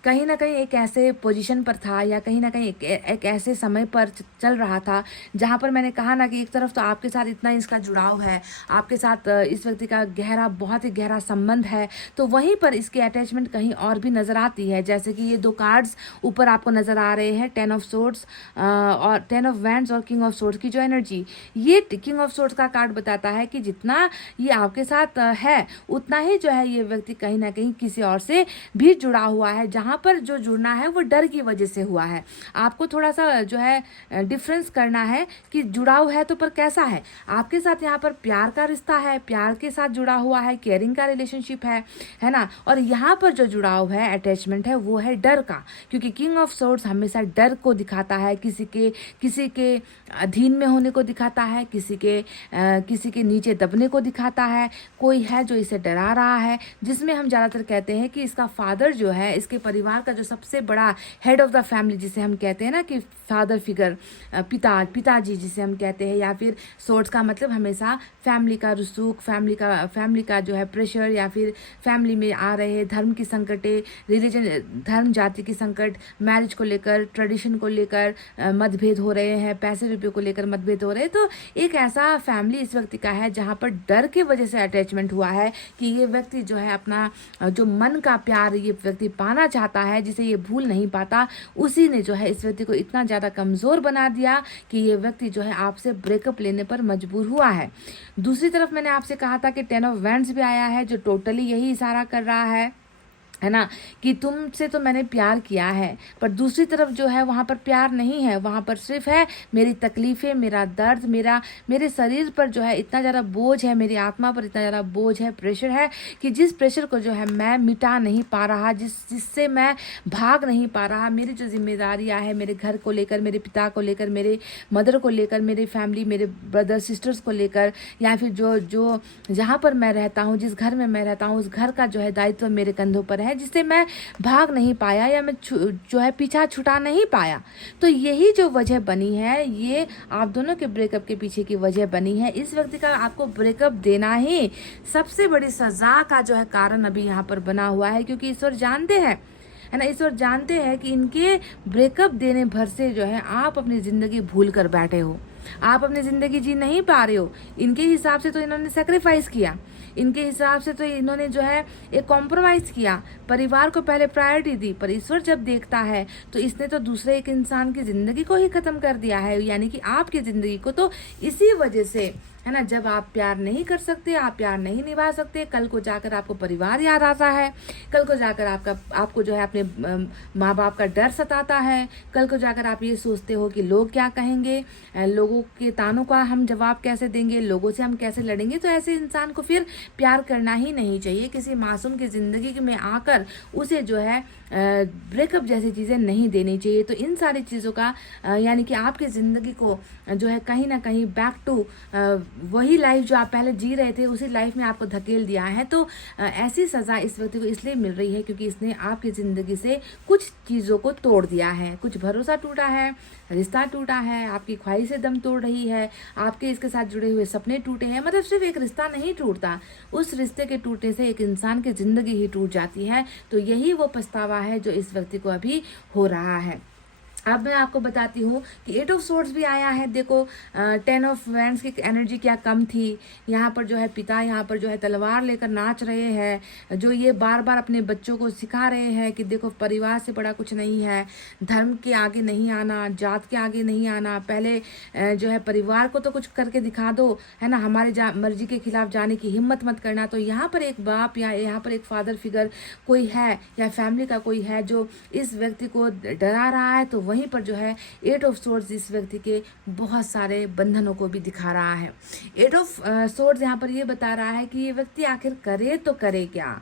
कहीं ना कहीं एक ऐसे पोजीशन पर था या कहीं ना कहीं एक ऐसे समय पर चल रहा था जहाँ पर मैंने कहा ना कि एक तरफ तो आपके साथ इतना इसका जुड़ाव है, आपके साथ इस व्यक्ति का बहुत ही गहरा संबंध है, तो वहीं पर इसकी अटैचमेंट कहीं और भी नज़र आती है। जैसे कि ये दो कार्ड्स ऊपर आपको नज़र आ रहे हैं, 10 ऑफ सोर्ड्स और 10 ऑफ वैंड्स और किंग ऑफ सोर्ड्स की जो एनर्जी, ये किंग ऑफ सोर्ड्स का कार्ड बताता है कि जितना ये आपके साथ है उतना ही जो है ये व्यक्ति कहीं ना कहीं किसी और से भी जुड़ा हुआ है। जहाँ पर जो जुड़ना है वो डर की वजह से हुआ है। आपको थोड़ा सा जो है डिफरेंस करना है कि जुड़ाव है तो पर कैसा है। आपके साथ यहाँ पर प्यार का रिश्ता है, प्यार के साथ जुड़ा हुआ है, केयरिंग का रिलेशनशिप है ना। और यहाँ पर जो जुड़ाव है, अटैचमेंट है, वो है डर का, क्योंकि किंग ऑफ सोर्ड्स हमेशा डर को दिखाता है, किसी के अधीन में होने को दिखाता है, किसी के नीचे दबने को दिखाता है। कोई है जो इसे डरा रहा है, जिसमें हम ज़्यादातर कहते हैं कि इसका फादर जो है, इसके परिवार का जो सबसे बड़ा हेड ऑफ द फैमिली जिसे हम कहते हैं ना कि फादर फिगर, पिताजी जिसे हम कहते हैं, या फिर सोर्ड्स का मतलब हमेशा फैमिली का रसूख, फैमिली का जो है प्रेशर, या फिर फैमिली में आ रहे धर्म की संकटें, रिलीजन, धर्म जाति की संकट, मैरिज को लेकर, ट्रेडिशन को लेकर मतभेद हो रहे हैं, पैसे रुपये को लेकर मतभेद हो रहे हैं। तो एक ऐसा फैमिली इस व्यक्ति का है जहाँ पर डर की वजह से अटैचमेंट हुआ है कि ये व्यक्ति जो है अपना जो मन का प्यार ये व्यक्ति पाना चाहता है, जिसे ये भूल नहीं पाता, उसी ने जो है इस व्यक्ति को इतना ज़्यादा कमज़ोर बना दिया कि ये व्यक्ति जो है आपसे ब्रेकअप लेने पर मजबूर हुआ है। दूसरी तरफ मैंने आपसे कहा था कि 10 ऑफ वैंड्स भी आया है जो टोटली यही इशारा कर रहा है ना कि तुमसे तो मैंने प्यार किया है, पर दूसरी तरफ जो है वहाँ पर प्यार नहीं है, वहाँ पर सिर्फ है मेरी तकलीफ़ें, मेरा दर्द, मेरे शरीर पर जो है इतना ज़्यादा बोझ है, मेरी आत्मा पर इतना ज़्यादा बोझ है, प्रेशर है कि जिस प्रेशर को जो है मैं मिटा नहीं पा रहा, जिससे मैं भाग नहीं पा रहा। मेरी जो जिम्मेदारियाँ है मेरे घर को लेकर, मेरे पिता को लेकर, मेरे मदर को लेकर, मेरे फैमिली, मेरे ब्रदर सिस्टर्स को लेकर, या फिर जो जहाँ पर मैं रहता हूँ, जिस घर में मैं रहता हूँ, उस घर का जो है दायित्व मेरे कंधों पर है है जिससे मैं भाग नहीं पाया या मैं जो है पीछा छुटा नहीं पाया। तो यही जो वजह बनी है, ये आप दोनों के ब्रेकअप के पीछे की वजह बनी है। इस व्यक्ति का आपको ब्रेकअप देना ही सबसे बड़ी सजा का जो है कारण अभी यहाँ पर बना हुआ है, क्योंकि ईश्वर जानते हैं, है ना, ईश्वर जानते हैं कि इनके ब्रेकअप देने भर से जो है आप अपनी ज़िंदगी भूल कर बैठे हो, आप अपनी ज़िंदगी जी नहीं पा रहे हो। इनके हिसाब से तो इन्होंने सेक्रीफाइस किया, इनके हिसाब से तो इन्होंने जो है एक कॉम्प्रोमाइज़ किया, परिवार को पहले प्रायोरिटी दी। पर ईश्वर जब देखता है तो इसने तो दूसरे एक इंसान की ज़िंदगी को ही ख़त्म कर दिया है, यानी कि आपकी ज़िंदगी को। तो इसी वजह से, है ना, जब आप प्यार नहीं कर सकते, आप प्यार नहीं निभा सकते, कल को जाकर आपको परिवार याद आता है, कल को जाकर आपको जो है अपने माँ बाप का डर सताता है, कल को जाकर आप ये सोचते हो कि लोग क्या कहेंगे, लोगों के तानों का हम जवाब कैसे देंगे, लोगों से हम कैसे लड़ेंगे। तो ऐसे इंसान को फिर प्यार करना ही नहीं चाहिए। किसी मासूम की ज़िंदगी में आकर उसे जो है ब्रेकअप जैसी चीज़ें नहीं देनी चाहिए। तो इन सारी चीज़ों का यानी कि आपकी ज़िंदगी को जो है कहीं ना कहीं बैक टू वही लाइफ जो आप पहले जी रहे थे, उसी लाइफ में आपको धकेल दिया है। तो ऐसी सज़ा इस व्यक्ति को इसलिए मिल रही है क्योंकि इसने आपकी ज़िंदगी से कुछ चीज़ों को तोड़ दिया है, कुछ भरोसा टूटा है, रिश्ता टूटा है, आपकी ख्वाहिशें दम तोड़ रही है, आपके इसके साथ जुड़े हुए सपने टूटे हैं। मतलब सिर्फ एक रिश्ता नहीं टूटता, उस रिश्ते के टूटने से एक इंसान की ज़िंदगी ही टूट जाती है। तो यही वो पछतावा है जो इस व्यक्ति को अभी हो रहा है। अब मैं आपको बताती हूँ कि 8 ऑफ सोर्ड्स भी आया है। देखो 10 ऑफ वैंड्स की एनर्जी क्या कम थी। यहाँ पर जो है पिता यहाँ पर जो है तलवार लेकर नाच रहे हैं, जो ये बार बार अपने बच्चों को सिखा रहे हैं कि देखो परिवार से बड़ा कुछ नहीं है, धर्म के आगे नहीं आना, जात के आगे नहीं आना, पहले जो है परिवार को तो कुछ करके दिखा दो, है ना, हमारे मर्जी के खिलाफ जाने की हिम्मत मत करना। तो यहाँ पर एक बाप या यहाँ पर एक फादर फिगर कोई है या फैमिली का कोई है जो इस व्यक्ति को डरा रहा है। तो वहीं पर जो है 8 ऑफ सोर्ड्स इस व्यक्ति के बहुत सारे बंधनों को भी दिखा रहा है। 8 ऑफ सोर्ड्स यहाँ पर ये बता रहा है कि ये व्यक्ति आखिर करे तो करे क्या,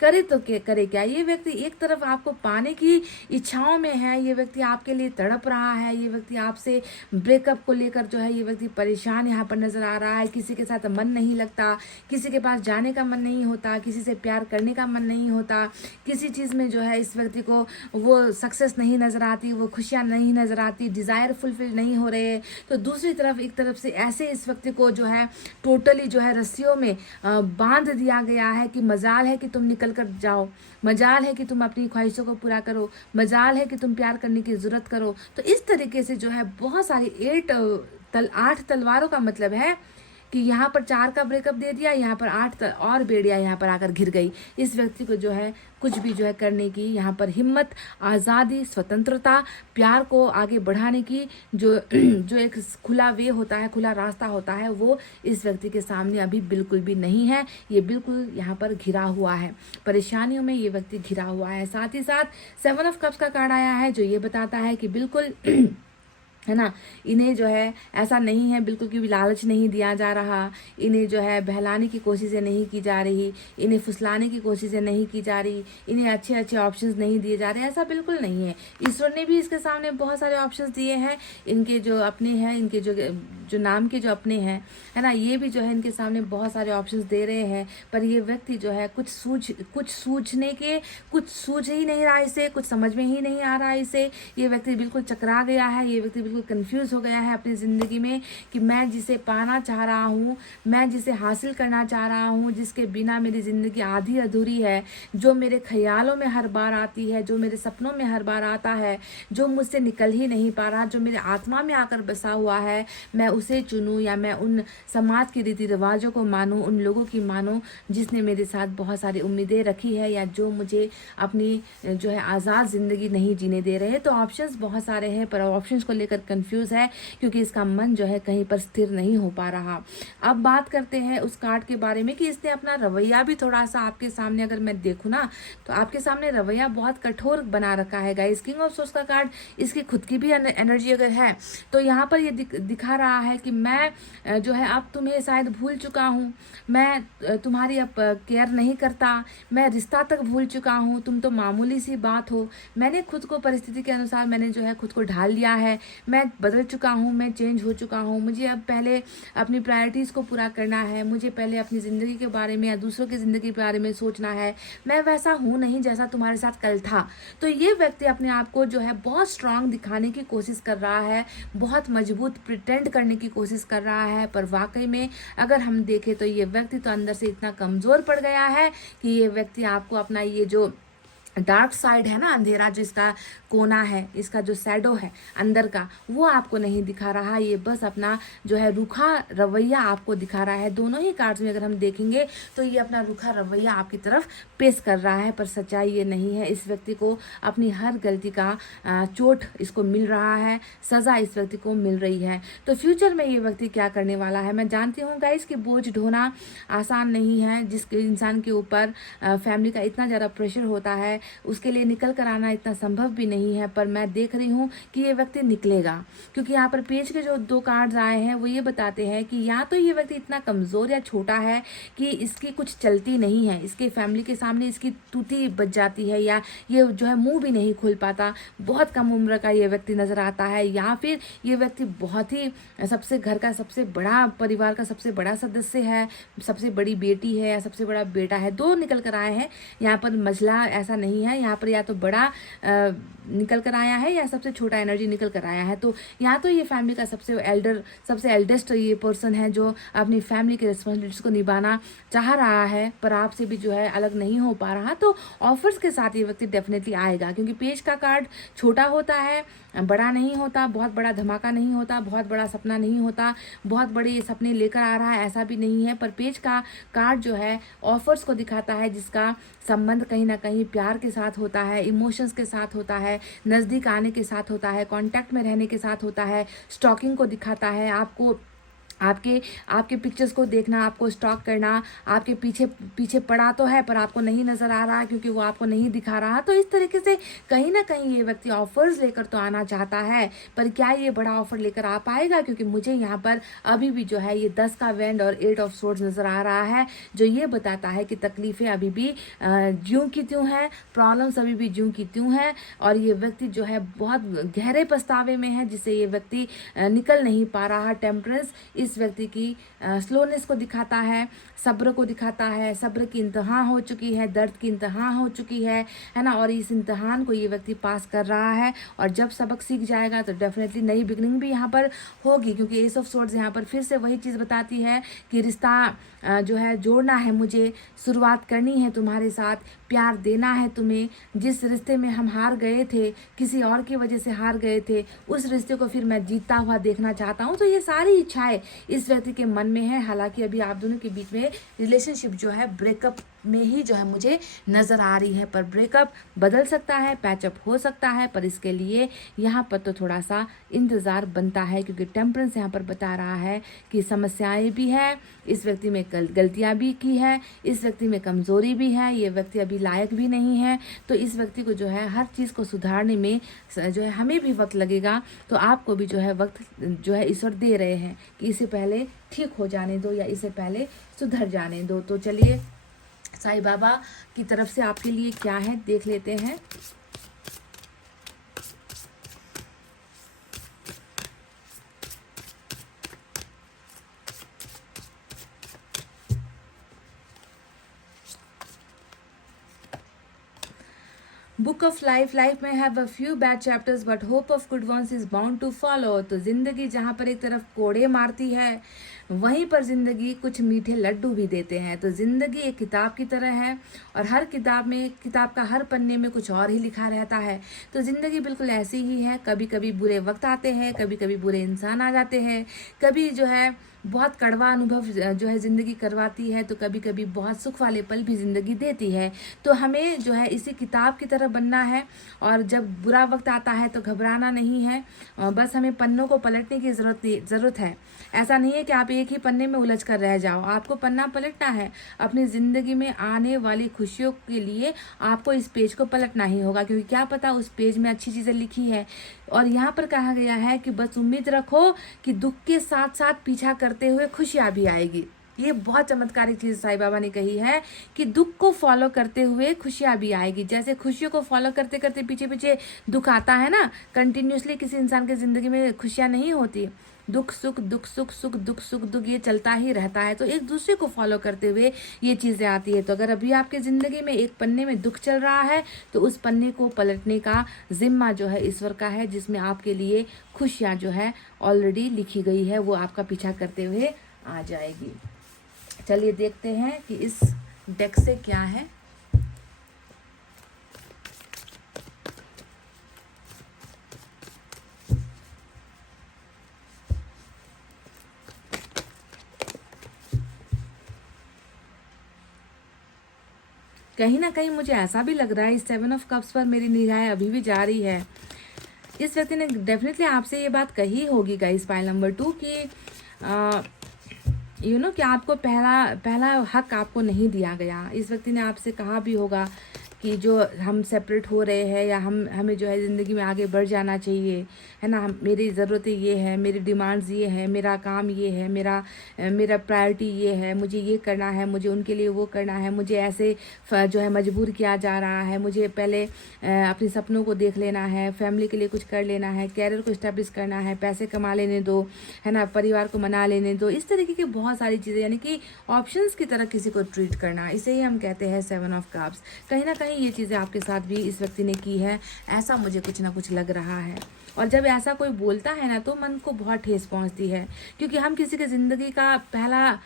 करे तो करे क्या। ये व्यक्ति एक तरफ आपको पाने की इच्छाओं में है, ये व्यक्ति आपके लिए तड़प रहा है, ये व्यक्ति आपसे ब्रेकअप को लेकर जो है ये व्यक्ति परेशान यहाँ पर नजर आ रहा है। किसी के साथ मन नहीं लगता, किसी के पास जाने का मन नहीं होता, किसी से प्यार करने का मन नहीं होता, किसी चीज़ में जो है इस व्यक्ति को वो सक्सेस नहीं नज़र आती, वो खुशियाँ नहीं नज़र आती, डिज़ायर फुलफिल नहीं हो रहे। तो दूसरी तरफ एक तरफ से ऐसे इस व्यक्ति को जो है टोटली जो है रस्सियों में बांध दिया गया है कि मजाल है कि तुम निकल कर जाओ, मजाल है कि तुम अपनी ख्वाहिशों को पूरा करो, मजाल है कि तुम प्यार करने की ज़रूरत करो। तो इस तरीके से जो है बहुत सारी 8 तलवारों का मतलब है कि यहाँ पर 4 का ब्रेकअप दे दिया, यहाँ पर 8 और बेड़ियाँ यहाँ पर आकर घिर गई। इस व्यक्ति को जो है कुछ भी जो है करने की यहाँ पर हिम्मत, आज़ादी, स्वतंत्रता, प्यार को आगे बढ़ाने की जो एक खुला वे होता है, खुला रास्ता होता है, वो इस व्यक्ति के सामने अभी बिल्कुल भी नहीं है। ये बिल्कुल यहाँ पर घिरा हुआ है, परेशानियों में ये व्यक्ति घिरा हुआ है। साथ ही साथ 7 ऑफ कप्स का कार्ड आया है जो ये बताता है कि बिल्कुल है ना, इन्हें जो है ऐसा नहीं है बिल्कुल कि लालच नहीं दिया जा रहा, इन्हें जो है बहलाने की कोशिशें नहीं की जा रही, इन्हें फुसलाने की कोशिशें नहीं की जा रही, इन्हें अच्छे अच्छे ऑप्शंस नहीं दिए जा रहे, ऐसा बिल्कुल नहीं है। ईश्वर ने भी इसके सामने बहुत सारे ऑप्शंस दिए हैं, इनके जो अपने हैं, इनके जो नाम के जो अपने हैं, है ना, ये भी जो है इनके सामने बहुत सारे ऑप्शंस दे रहे हैं। पर ये व्यक्ति जो है कुछ सूझ ही नहीं रहा इसे, कुछ समझ में ही नहीं आ रहा इसे। ये व्यक्ति बिल्कुल चकरा गया है, ये व्यक्ति कंफ्यूज हो गया है अपनी ज़िंदगी में कि मैं जिसे पाना चाह रहा हूँ, मैं जिसे हासिल करना चाह रहा हूँ, जिसके बिना मेरी ज़िंदगी आधी अधूरी है, जो मेरे ख्यालों में हर बार आती है, जो मेरे सपनों में हर बार आता है, जो मुझसे निकल ही नहीं पा रहा, जो मेरे आत्मा में आकर बसा हुआ है, मैं उसे चुनूँ या मैं उन समाज के रीति रिवाजों को मानूँ, उन लोगों की मानूँ जिसने मेरे साथ बहुत सारी उम्मीदें रखी है या जो मुझे अपनी जो है आज़ाद ज़िंदगी नहीं जीने दे रहे। तो ऑप्शंस बहुत सारे हैं पर ऑप्शंस को लेकर कंफ्यूज है क्योंकि इसका मन जो है कहीं पर स्थिर नहीं हो पा रहा। अब बात करते हैं उस कार्ड के बारे में कि इसने अपना रवैया भी थोड़ा सा आपके सामने अगर मैं देखूँ ना तो आपके सामने रवैया बहुत कठोर बना रखा है गाइस। किंग ऑफ सोर्ड्स का कार्ड इसकी खुद की भी एनर्जी अगर है तो यहाँ पर ये दिखा रहा है कि मैं जो है अब तुम्हें शायद भूल चुका हूँ, मैं तुम्हारी अब केयर नहीं करता, मैं रिश्ता तक भूल चुका हूँ, तुम तो मामूली सी बात हो, मैंने खुद को परिस्थिति के अनुसार मैंने जो है खुद को ढाल लिया है, मैं बदल चुका हूँ, मैं चेंज हो चुका हूँ, मुझे अब पहले अपनी प्रायोरिटीज़ को पूरा करना है, मुझे पहले अपनी ज़िंदगी के बारे में या दूसरों की ज़िंदगी के बारे में सोचना है, मैं वैसा हूँ नहीं जैसा तुम्हारे साथ कल था। तो ये व्यक्ति अपने आप को जो है बहुत स्ट्रांग दिखाने की कोशिश कर रहा है, बहुत मजबूत प्रिटेंड करने की कोशिश कर रहा है, पर वाकई में अगर हम देखें तो ये व्यक्ति तो अंदर से इतना कमज़ोर पड़ गया है कि ये व्यक्ति आपको अपना ये जो डार्क साइड है ना, अंधेरा जो इसका कोना है, इसका जो शैडो है अंदर का, वो आपको नहीं दिखा रहा। ये बस अपना जो है रूखा रवैया आपको दिखा रहा है। दोनों ही कार्ड्स में अगर हम देखेंगे तो ये अपना रूखा रवैया आपकी तरफ पेश कर रहा है, पर सच्चाई ये नहीं है। इस व्यक्ति को अपनी हर गलती का चोट इसको मिल रहा है, सज़ा इस व्यक्ति को मिल रही है। तो फ्यूचर में ये व्यक्ति क्या करने वाला है, मैं जानती हूँ गाइस कि बोझ ढोना आसान नहीं है। जिसके इंसान के ऊपर फैमिली का इतना ज़्यादा प्रेशर होता है, उसके लिए निकल कर आना इतना संभव भी नहीं है, पर मैं देख रही हूँ कि ये व्यक्ति निकलेगा। क्योंकि यहाँ पर पेज के जो 2 कार्ड्स आए हैं वो ये बताते हैं कि या तो ये व्यक्ति इतना कमज़ोर या छोटा है कि इसकी कुछ चलती नहीं है, इसके फैमिली के सामने इसकी तूती बच जाती है, या ये जो है मुंह भी नहीं खोल पाता, बहुत कम उम्र का ये व्यक्ति नज़र आता है, या फिर ये व्यक्ति बहुत ही सबसे घर का सबसे बड़ा, परिवार का सबसे बड़ा सदस्य है, सबसे बड़ी बेटी है या सबसे बड़ा बेटा है। 2 निकल कर आए हैं यहाँ पर, मझला ऐसा नहीं है यहाँ पर, या तो बड़ा निकल कर आया है या सबसे छोटा एनर्जी निकल कर आया है। तो यहाँ तो ये फैमिली का सबसे एल्डेस्ट ये पर्सन है जो अपनी फैमिली की रिस्पॉन्सिबिलिटीज को निभाना चाह रहा है, पर आपसे भी जो है अलग नहीं हो पा रहा। तो ऑफर्स के साथ ये व्यक्ति डेफिनेटली आएगा, क्योंकि पेज का कार्ड छोटा होता है, बड़ा नहीं होता, बहुत बड़ा धमाका नहीं होता, बहुत बड़ा सपना नहीं होता, बहुत बड़े सपने लेकर आ रहा है ऐसा भी नहीं है। पर पेज का कार्ड जो है ऑफर्स को दिखाता है, जिसका संबंध कहीं ना कहीं प्यार के साथ होता है, इमोशंस के साथ होता है, नज़दीक आने के साथ होता है, कांटेक्ट में रहने के साथ होता है, स्टॉकिंग को दिखाता है, आपको आपके पिक्चर्स को देखना, आपको स्टॉक करना, आपके पीछे पीछे पड़ा तो है पर आपको नहीं नज़र आ रहा क्योंकि वो आपको नहीं दिखा रहा। तो इस तरीके से कहीं ना कहीं ये व्यक्ति ऑफर्स लेकर तो आना चाहता है, पर क्या ये बड़ा ऑफर लेकर आ पाएगा, क्योंकि मुझे यहाँ पर अभी भी जो है ये 10 का वैंड और 8 ऑफ सोर्ड्स नज़र आ रहा है, जो ये बताता है कि तकलीफ़ें अभी भी ज्यों की त्यों हैं, प्रॉब्लम्स अभी भी ज्यों की त्यों हैं, और ये व्यक्ति जो है बहुत गहरे पछतावे में है, जिससे ये व्यक्ति निकल नहीं पा रहा। टेम्परेंस इस व्यक्ति की स्लोनेस को दिखाता है, सब्र को दिखाता है, सब्र की इंतहा हो चुकी है, दर्द की इंतहा हो चुकी है ना, और इस इम्तहान को ये व्यक्ति पास कर रहा है। और जब सबक सीख जाएगा तो डेफिनेटली नई बिगनिंग भी यहाँ पर होगी, क्योंकि एस ऑफ सोर्ड्स यहाँ पर फिर से वही चीज़ बताती है कि रिश्ता जो है जोड़ना है, मुझे शुरुआत करनी है तुम्हारे साथ, प्यार देना है तुम्हें। जिस रिश्ते में हम हार गए थे, किसी और की वजह से हार गए थे, उस रिश्ते को फिर मैं जीतता हुआ देखना चाहता हूँ। तो ये सारी इच्छाएं इस व्यक्ति के मन में है। हालांकि अभी आप दोनों के बीच में रिलेशनशिप जो है ब्रेकअप में ही जो है मुझे नज़र आ रही है, पर ब्रेकअप बदल सकता है, पैचअप हो सकता है, पर इसके लिए यहाँ पर तो थोड़ा सा इंतज़ार बनता है, क्योंकि टेम्परेंस यहाँ पर बता रहा है कि समस्याएं भी है, इस व्यक्ति में गलतियाँ भी की है, इस व्यक्ति में कमज़ोरी भी है, ये व्यक्ति अभी लायक भी नहीं है। तो इस व्यक्ति को जो है हर चीज़ को सुधारने में जो है हमें भी वक्त लगेगा, तो आपको भी जो है वक्त जो है ईश्वर दे रहे हैं कि इसे पहले ठीक हो जाने दो या इसे पहले सुधर जाने दो। तो चलिए साईं बाबा की तरफ से आपके लिए क्या है देख लेते हैं। बुक ऑफ लाइफ में have a few bad chapters but hope of good ones is bound to follow. तो जिंदगी जहाँ पर एक तरफ कोड़े मारती है, वहीं पर जिंदगी कुछ मीठे लड्डू भी देते हैं। तो जिंदगी एक किताब की तरह है, और हर किताब का हर पन्ने में कुछ और ही लिखा रहता है। तो जिंदगी बिल्कुल ऐसी ही है, कभी कभी बुरे वक्त आते हैं, कभी कभी बुरे इंसान आ जाते हैं, कभी जो है बहुत कड़वा अनुभव जो है ज़िंदगी करवाती है, तो कभी कभी बहुत सुख वाले पल भी ज़िंदगी देती है। तो हमें जो है इसी किताब की तरह बनना है, और जब बुरा वक्त आता है तो घबराना नहीं है, और बस हमें पन्नों को पलटने की ज़रूरत है। ऐसा नहीं है कि आप एक ही पन्ने में उलझ कर रह जाओ, आपको पन्ना पलटना है। अपनी ज़िंदगी में आने वाली खुशियों के लिए आपको इस पेज को पलटना ही होगा, क्योंकि क्या पता उस पेज में अच्छी चीज़ें लिखी है। और यहाँ पर कहा गया है कि बस उम्मीद रखो कि दुख के साथ साथ पीछा करते हुए खुशियाँ भी आएगी। ये बहुत चमत्कारिक चीज़ साईं बाबा ने कही है कि दुख को फॉलो करते हुए खुशियाँ भी आएगी। जैसे खुशियों को फॉलो करते करते पीछे पीछे दुख आता है ना, कंटिन्यूसली किसी इंसान की ज़िंदगी में खुशियाँ नहीं होती, दुख सुख दुख सुख सुख दुख सुख दुख ये चलता ही रहता है। तो एक दूसरे को फॉलो करते हुए ये चीज़ें आती है। तो अगर अभी आपकी ज़िंदगी में एक पन्ने में दुख चल रहा है तो उस पन्ने को पलटने का जिम्मा जो है ईश्वर का है, जिसमें आपके लिए खुशियाँ जो है ऑलरेडी लिखी गई है, वो आपका पीछा करते हुए आ जाएगी। चलिए देखते हैं कि इस डेक से क्या है। कहीं ना कहीं मुझे ऐसा भी लग रहा है इस 7 ऑफ कप्स पर मेरी निगाहें अभी भी जा रही है। इस व्यक्ति ने डेफिनेटली आपसे ये बात कही होगी गाइस, पाइल नंबर 2, कि कि आपको पहला हक आपको नहीं दिया गया। इस व्यक्ति ने आपसे कहा भी होगा कि जो हम सेपरेट हो रहे हैं या हमें जो है ज़िंदगी में आगे बढ़ जाना चाहिए, है ना, मेरी ज़रूरतें ये है, मेरी डिमांड्स ये है, मेरा काम ये है, मेरा प्रायोरिटी ये है, मुझे ये करना है, मुझे उनके लिए वो करना है, मुझे ऐसे जो है मजबूर किया जा रहा है, मुझे पहले अपने सपनों को देख लेना है, फैमिली के लिए कुछ कर लेना है, कैरियर को इस्टेब्लिश करना है, पैसे कमा लेने दो, है ना, परिवार को मना लेने दो, इस तरीके की बहुत सारी चीज़ें, यानी कि ऑप्शंस की तरह किसी को ट्रीट करना, इसे ही हम कहते हैं 7 ऑफ कप्स। कहीं ना कहीं ये चीज़ें आपके साथ भी इस व्यक्ति ने की है, ऐसा मुझे कुछ ना कुछ लग रहा है। और जब ऐसा कोई बोलता है ना तो मन को बहुत ठेस पहुंचती है, क्योंकि हम किसी की ज़िंदगी का पहला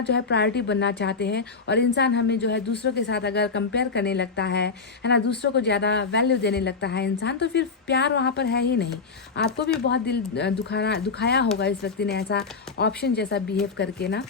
जो है प्रायोरिटी बनना चाहते हैं, और इंसान हमें जो है दूसरों के साथ अगर कंपेयर करने लगता है ना, दूसरों को ज़्यादा वैल्यू देने लगता है इंसान, तो फिर प्यार वहाँ पर है ही नहीं। आपको भी बहुत दिल दुखाया होगा इस व्यक्ति ने ऐसा ऑप्शन जैसा बिहेव करके ना।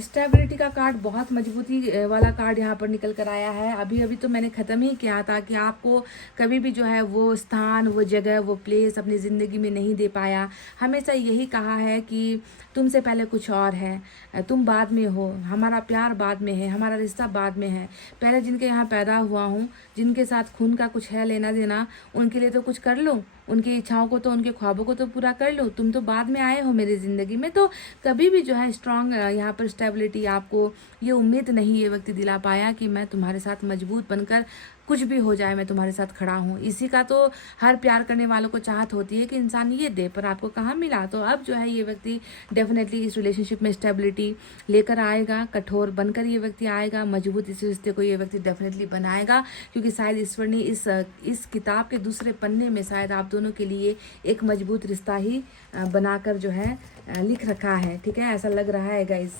स्टेबिलिटी का कार्ड, बहुत मजबूती वाला कार्ड यहाँ पर निकल कर आया है। अभी अभी तो मैंने ख़त्म ही किया था कि आपको कभी भी जो है वो स्थान, वो जगह, वो प्लेस अपनी ज़िंदगी में नहीं दे पाया। हमेशा यही कहा है कि तुमसे पहले कुछ और है, तुम बाद में हो, हमारा प्यार बाद में है, हमारा रिश्ता बाद में है। पहले जिनके यहाँ पैदा हुआ हूँ, जिनके साथ खून का कुछ है लेना देना, उनके लिए तो कुछ कर लो, उनकी इच्छाओं को तो, उनके ख्वाबों को तो पूरा कर लो। तुम तो बाद में आए हो मेरी ज़िंदगी में। तो कभी भी जो है स्ट्रांग यहाँ पर स्टेबिलिटी आपको ये उम्मीद नहीं ये व्यक्ति दिला पाया कि मैं तुम्हारे साथ मजबूत बनकर कुछ भी हो जाए मैं तुम्हारे साथ खड़ा हूँ। इसी का तो हर प्यार करने वालों को चाहत होती है कि इंसान ये दे, पर आपको कहाँ मिला। तो अब जो है ये व्यक्ति डेफिनेटली इस रिलेशनशिप में स्टेबिलिटी लेकर आएगा, कठोर बनकर ये व्यक्ति आएगा, मजबूत इस रिश्ते को ये व्यक्ति डेफिनेटली बनाएगा, क्योंकि शायद ईश्वर ने इस किताब के दूसरे पन्ने में शायद आप दोनों के लिए एक मजबूत रिश्ता ही बनाकर जो है लिख रखा है। ठीक है, ऐसा लग रहा है गाइस।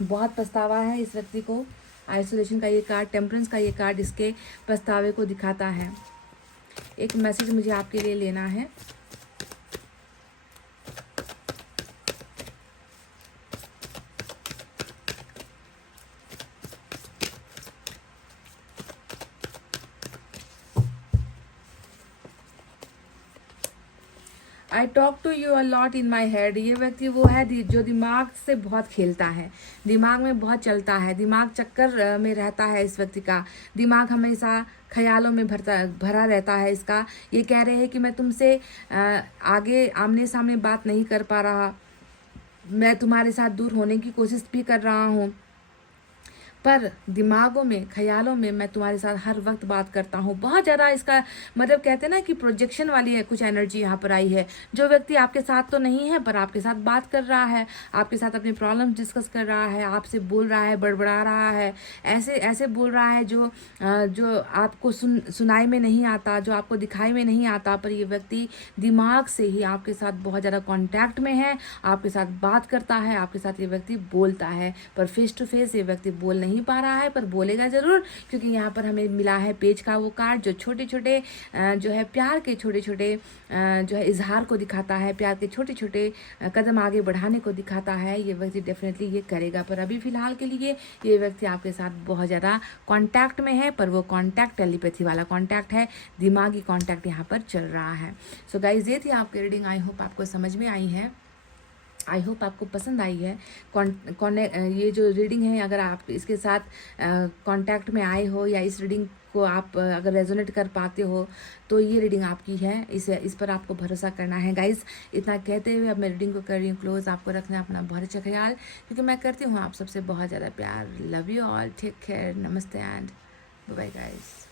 बहुत पछतावा है इस व्यक्ति को। आइसोलेशन का ये कार्ड, टेम्परेंस का ये कार्ड इसके पछतावे को दिखाता है। एक मैसेज मुझे आपके लिए लेना है। I talk to you a lot in my head. ये व्यक्ति वो है जो दिमाग से बहुत खेलता है, दिमाग में बहुत चलता है, दिमाग चक्कर में रहता है इस व्यक्ति का। दिमाग हमेशा ख्यालों में भरा रहता है इसका। ये कह रहे हैं कि मैं तुमसे आगे आमने सामने बात नहीं कर पा रहा, मैं तुम्हारे साथ दूर होने की कोशिश भी कर रहा हूँ, पर दिमागों में, ख्यालों में मैं तुम्हारे साथ हर वक्त बात करता हूँ। बहुत ज़्यादा इसका मतलब कहते हैं ना कि प्रोजेक्शन वाली है कुछ एनर्जी यहाँ पर आई है। जो व्यक्ति आपके साथ तो नहीं है पर आपके साथ बात कर रहा है, आपके साथ अपनी प्रॉब्लम डिस्कस कर रहा है, आपसे बोल रहा है, बड़बड़ा रहा है, ऐसे ऐसे बोल रहा है जो आपको सुनाई में नहीं आता, जो आपको दिखाई में नहीं आता, पर ये व्यक्ति दिमाग से ही आपके साथ बहुत ज़्यादा कॉन्टैक्ट में है, आपके साथ बात करता है, आपके साथ ये व्यक्ति बोलता है, पर फेस टू फेस ये व्यक्ति बोल नहीं पा रहा है, पर बोलेगा जरूर, क्योंकि यहाँ पर हमें मिला है पेज का वो कार्ड जो छोटे छोटे जो है प्यार के छोटे छोटे जो है इजहार को दिखाता है, प्यार के छोटे छोटे कदम आगे बढ़ाने को दिखाता है। ये व्यक्ति डेफिनेटली ये करेगा, पर अभी फिलहाल के लिए ये व्यक्ति आपके साथ बहुत ज़्यादा कॉन्टैक्ट में है, पर वो कॉन्टैक्ट टेलीपैथी वाला कॉन्टैक्ट है, दिमागी कॉन्टैक्ट यहाँ पर चल रहा है। सो गाइज, ये थी आपकी रीडिंग। आई होप आपको समझ में आई है। आई होप आपको पसंद आई है। ये जो रीडिंग है, अगर आप इसके साथ कांटेक्ट में आए हो या इस रीडिंग को आप अगर रेजोनेट कर पाते हो तो ये रीडिंग आपकी है। इस पर आपको भरोसा करना है गाइज। इतना कहते हुए अब मैं रीडिंग को कर रही हूँ क्लोज। आपको रखना है अपना बहुत अच्छा ख्याल, क्योंकि मैं करती हूँ आप सबसे बहुत ज़्यादा प्यार। Love you all, take care, नमस्ते एंड बाय बाय गाइज।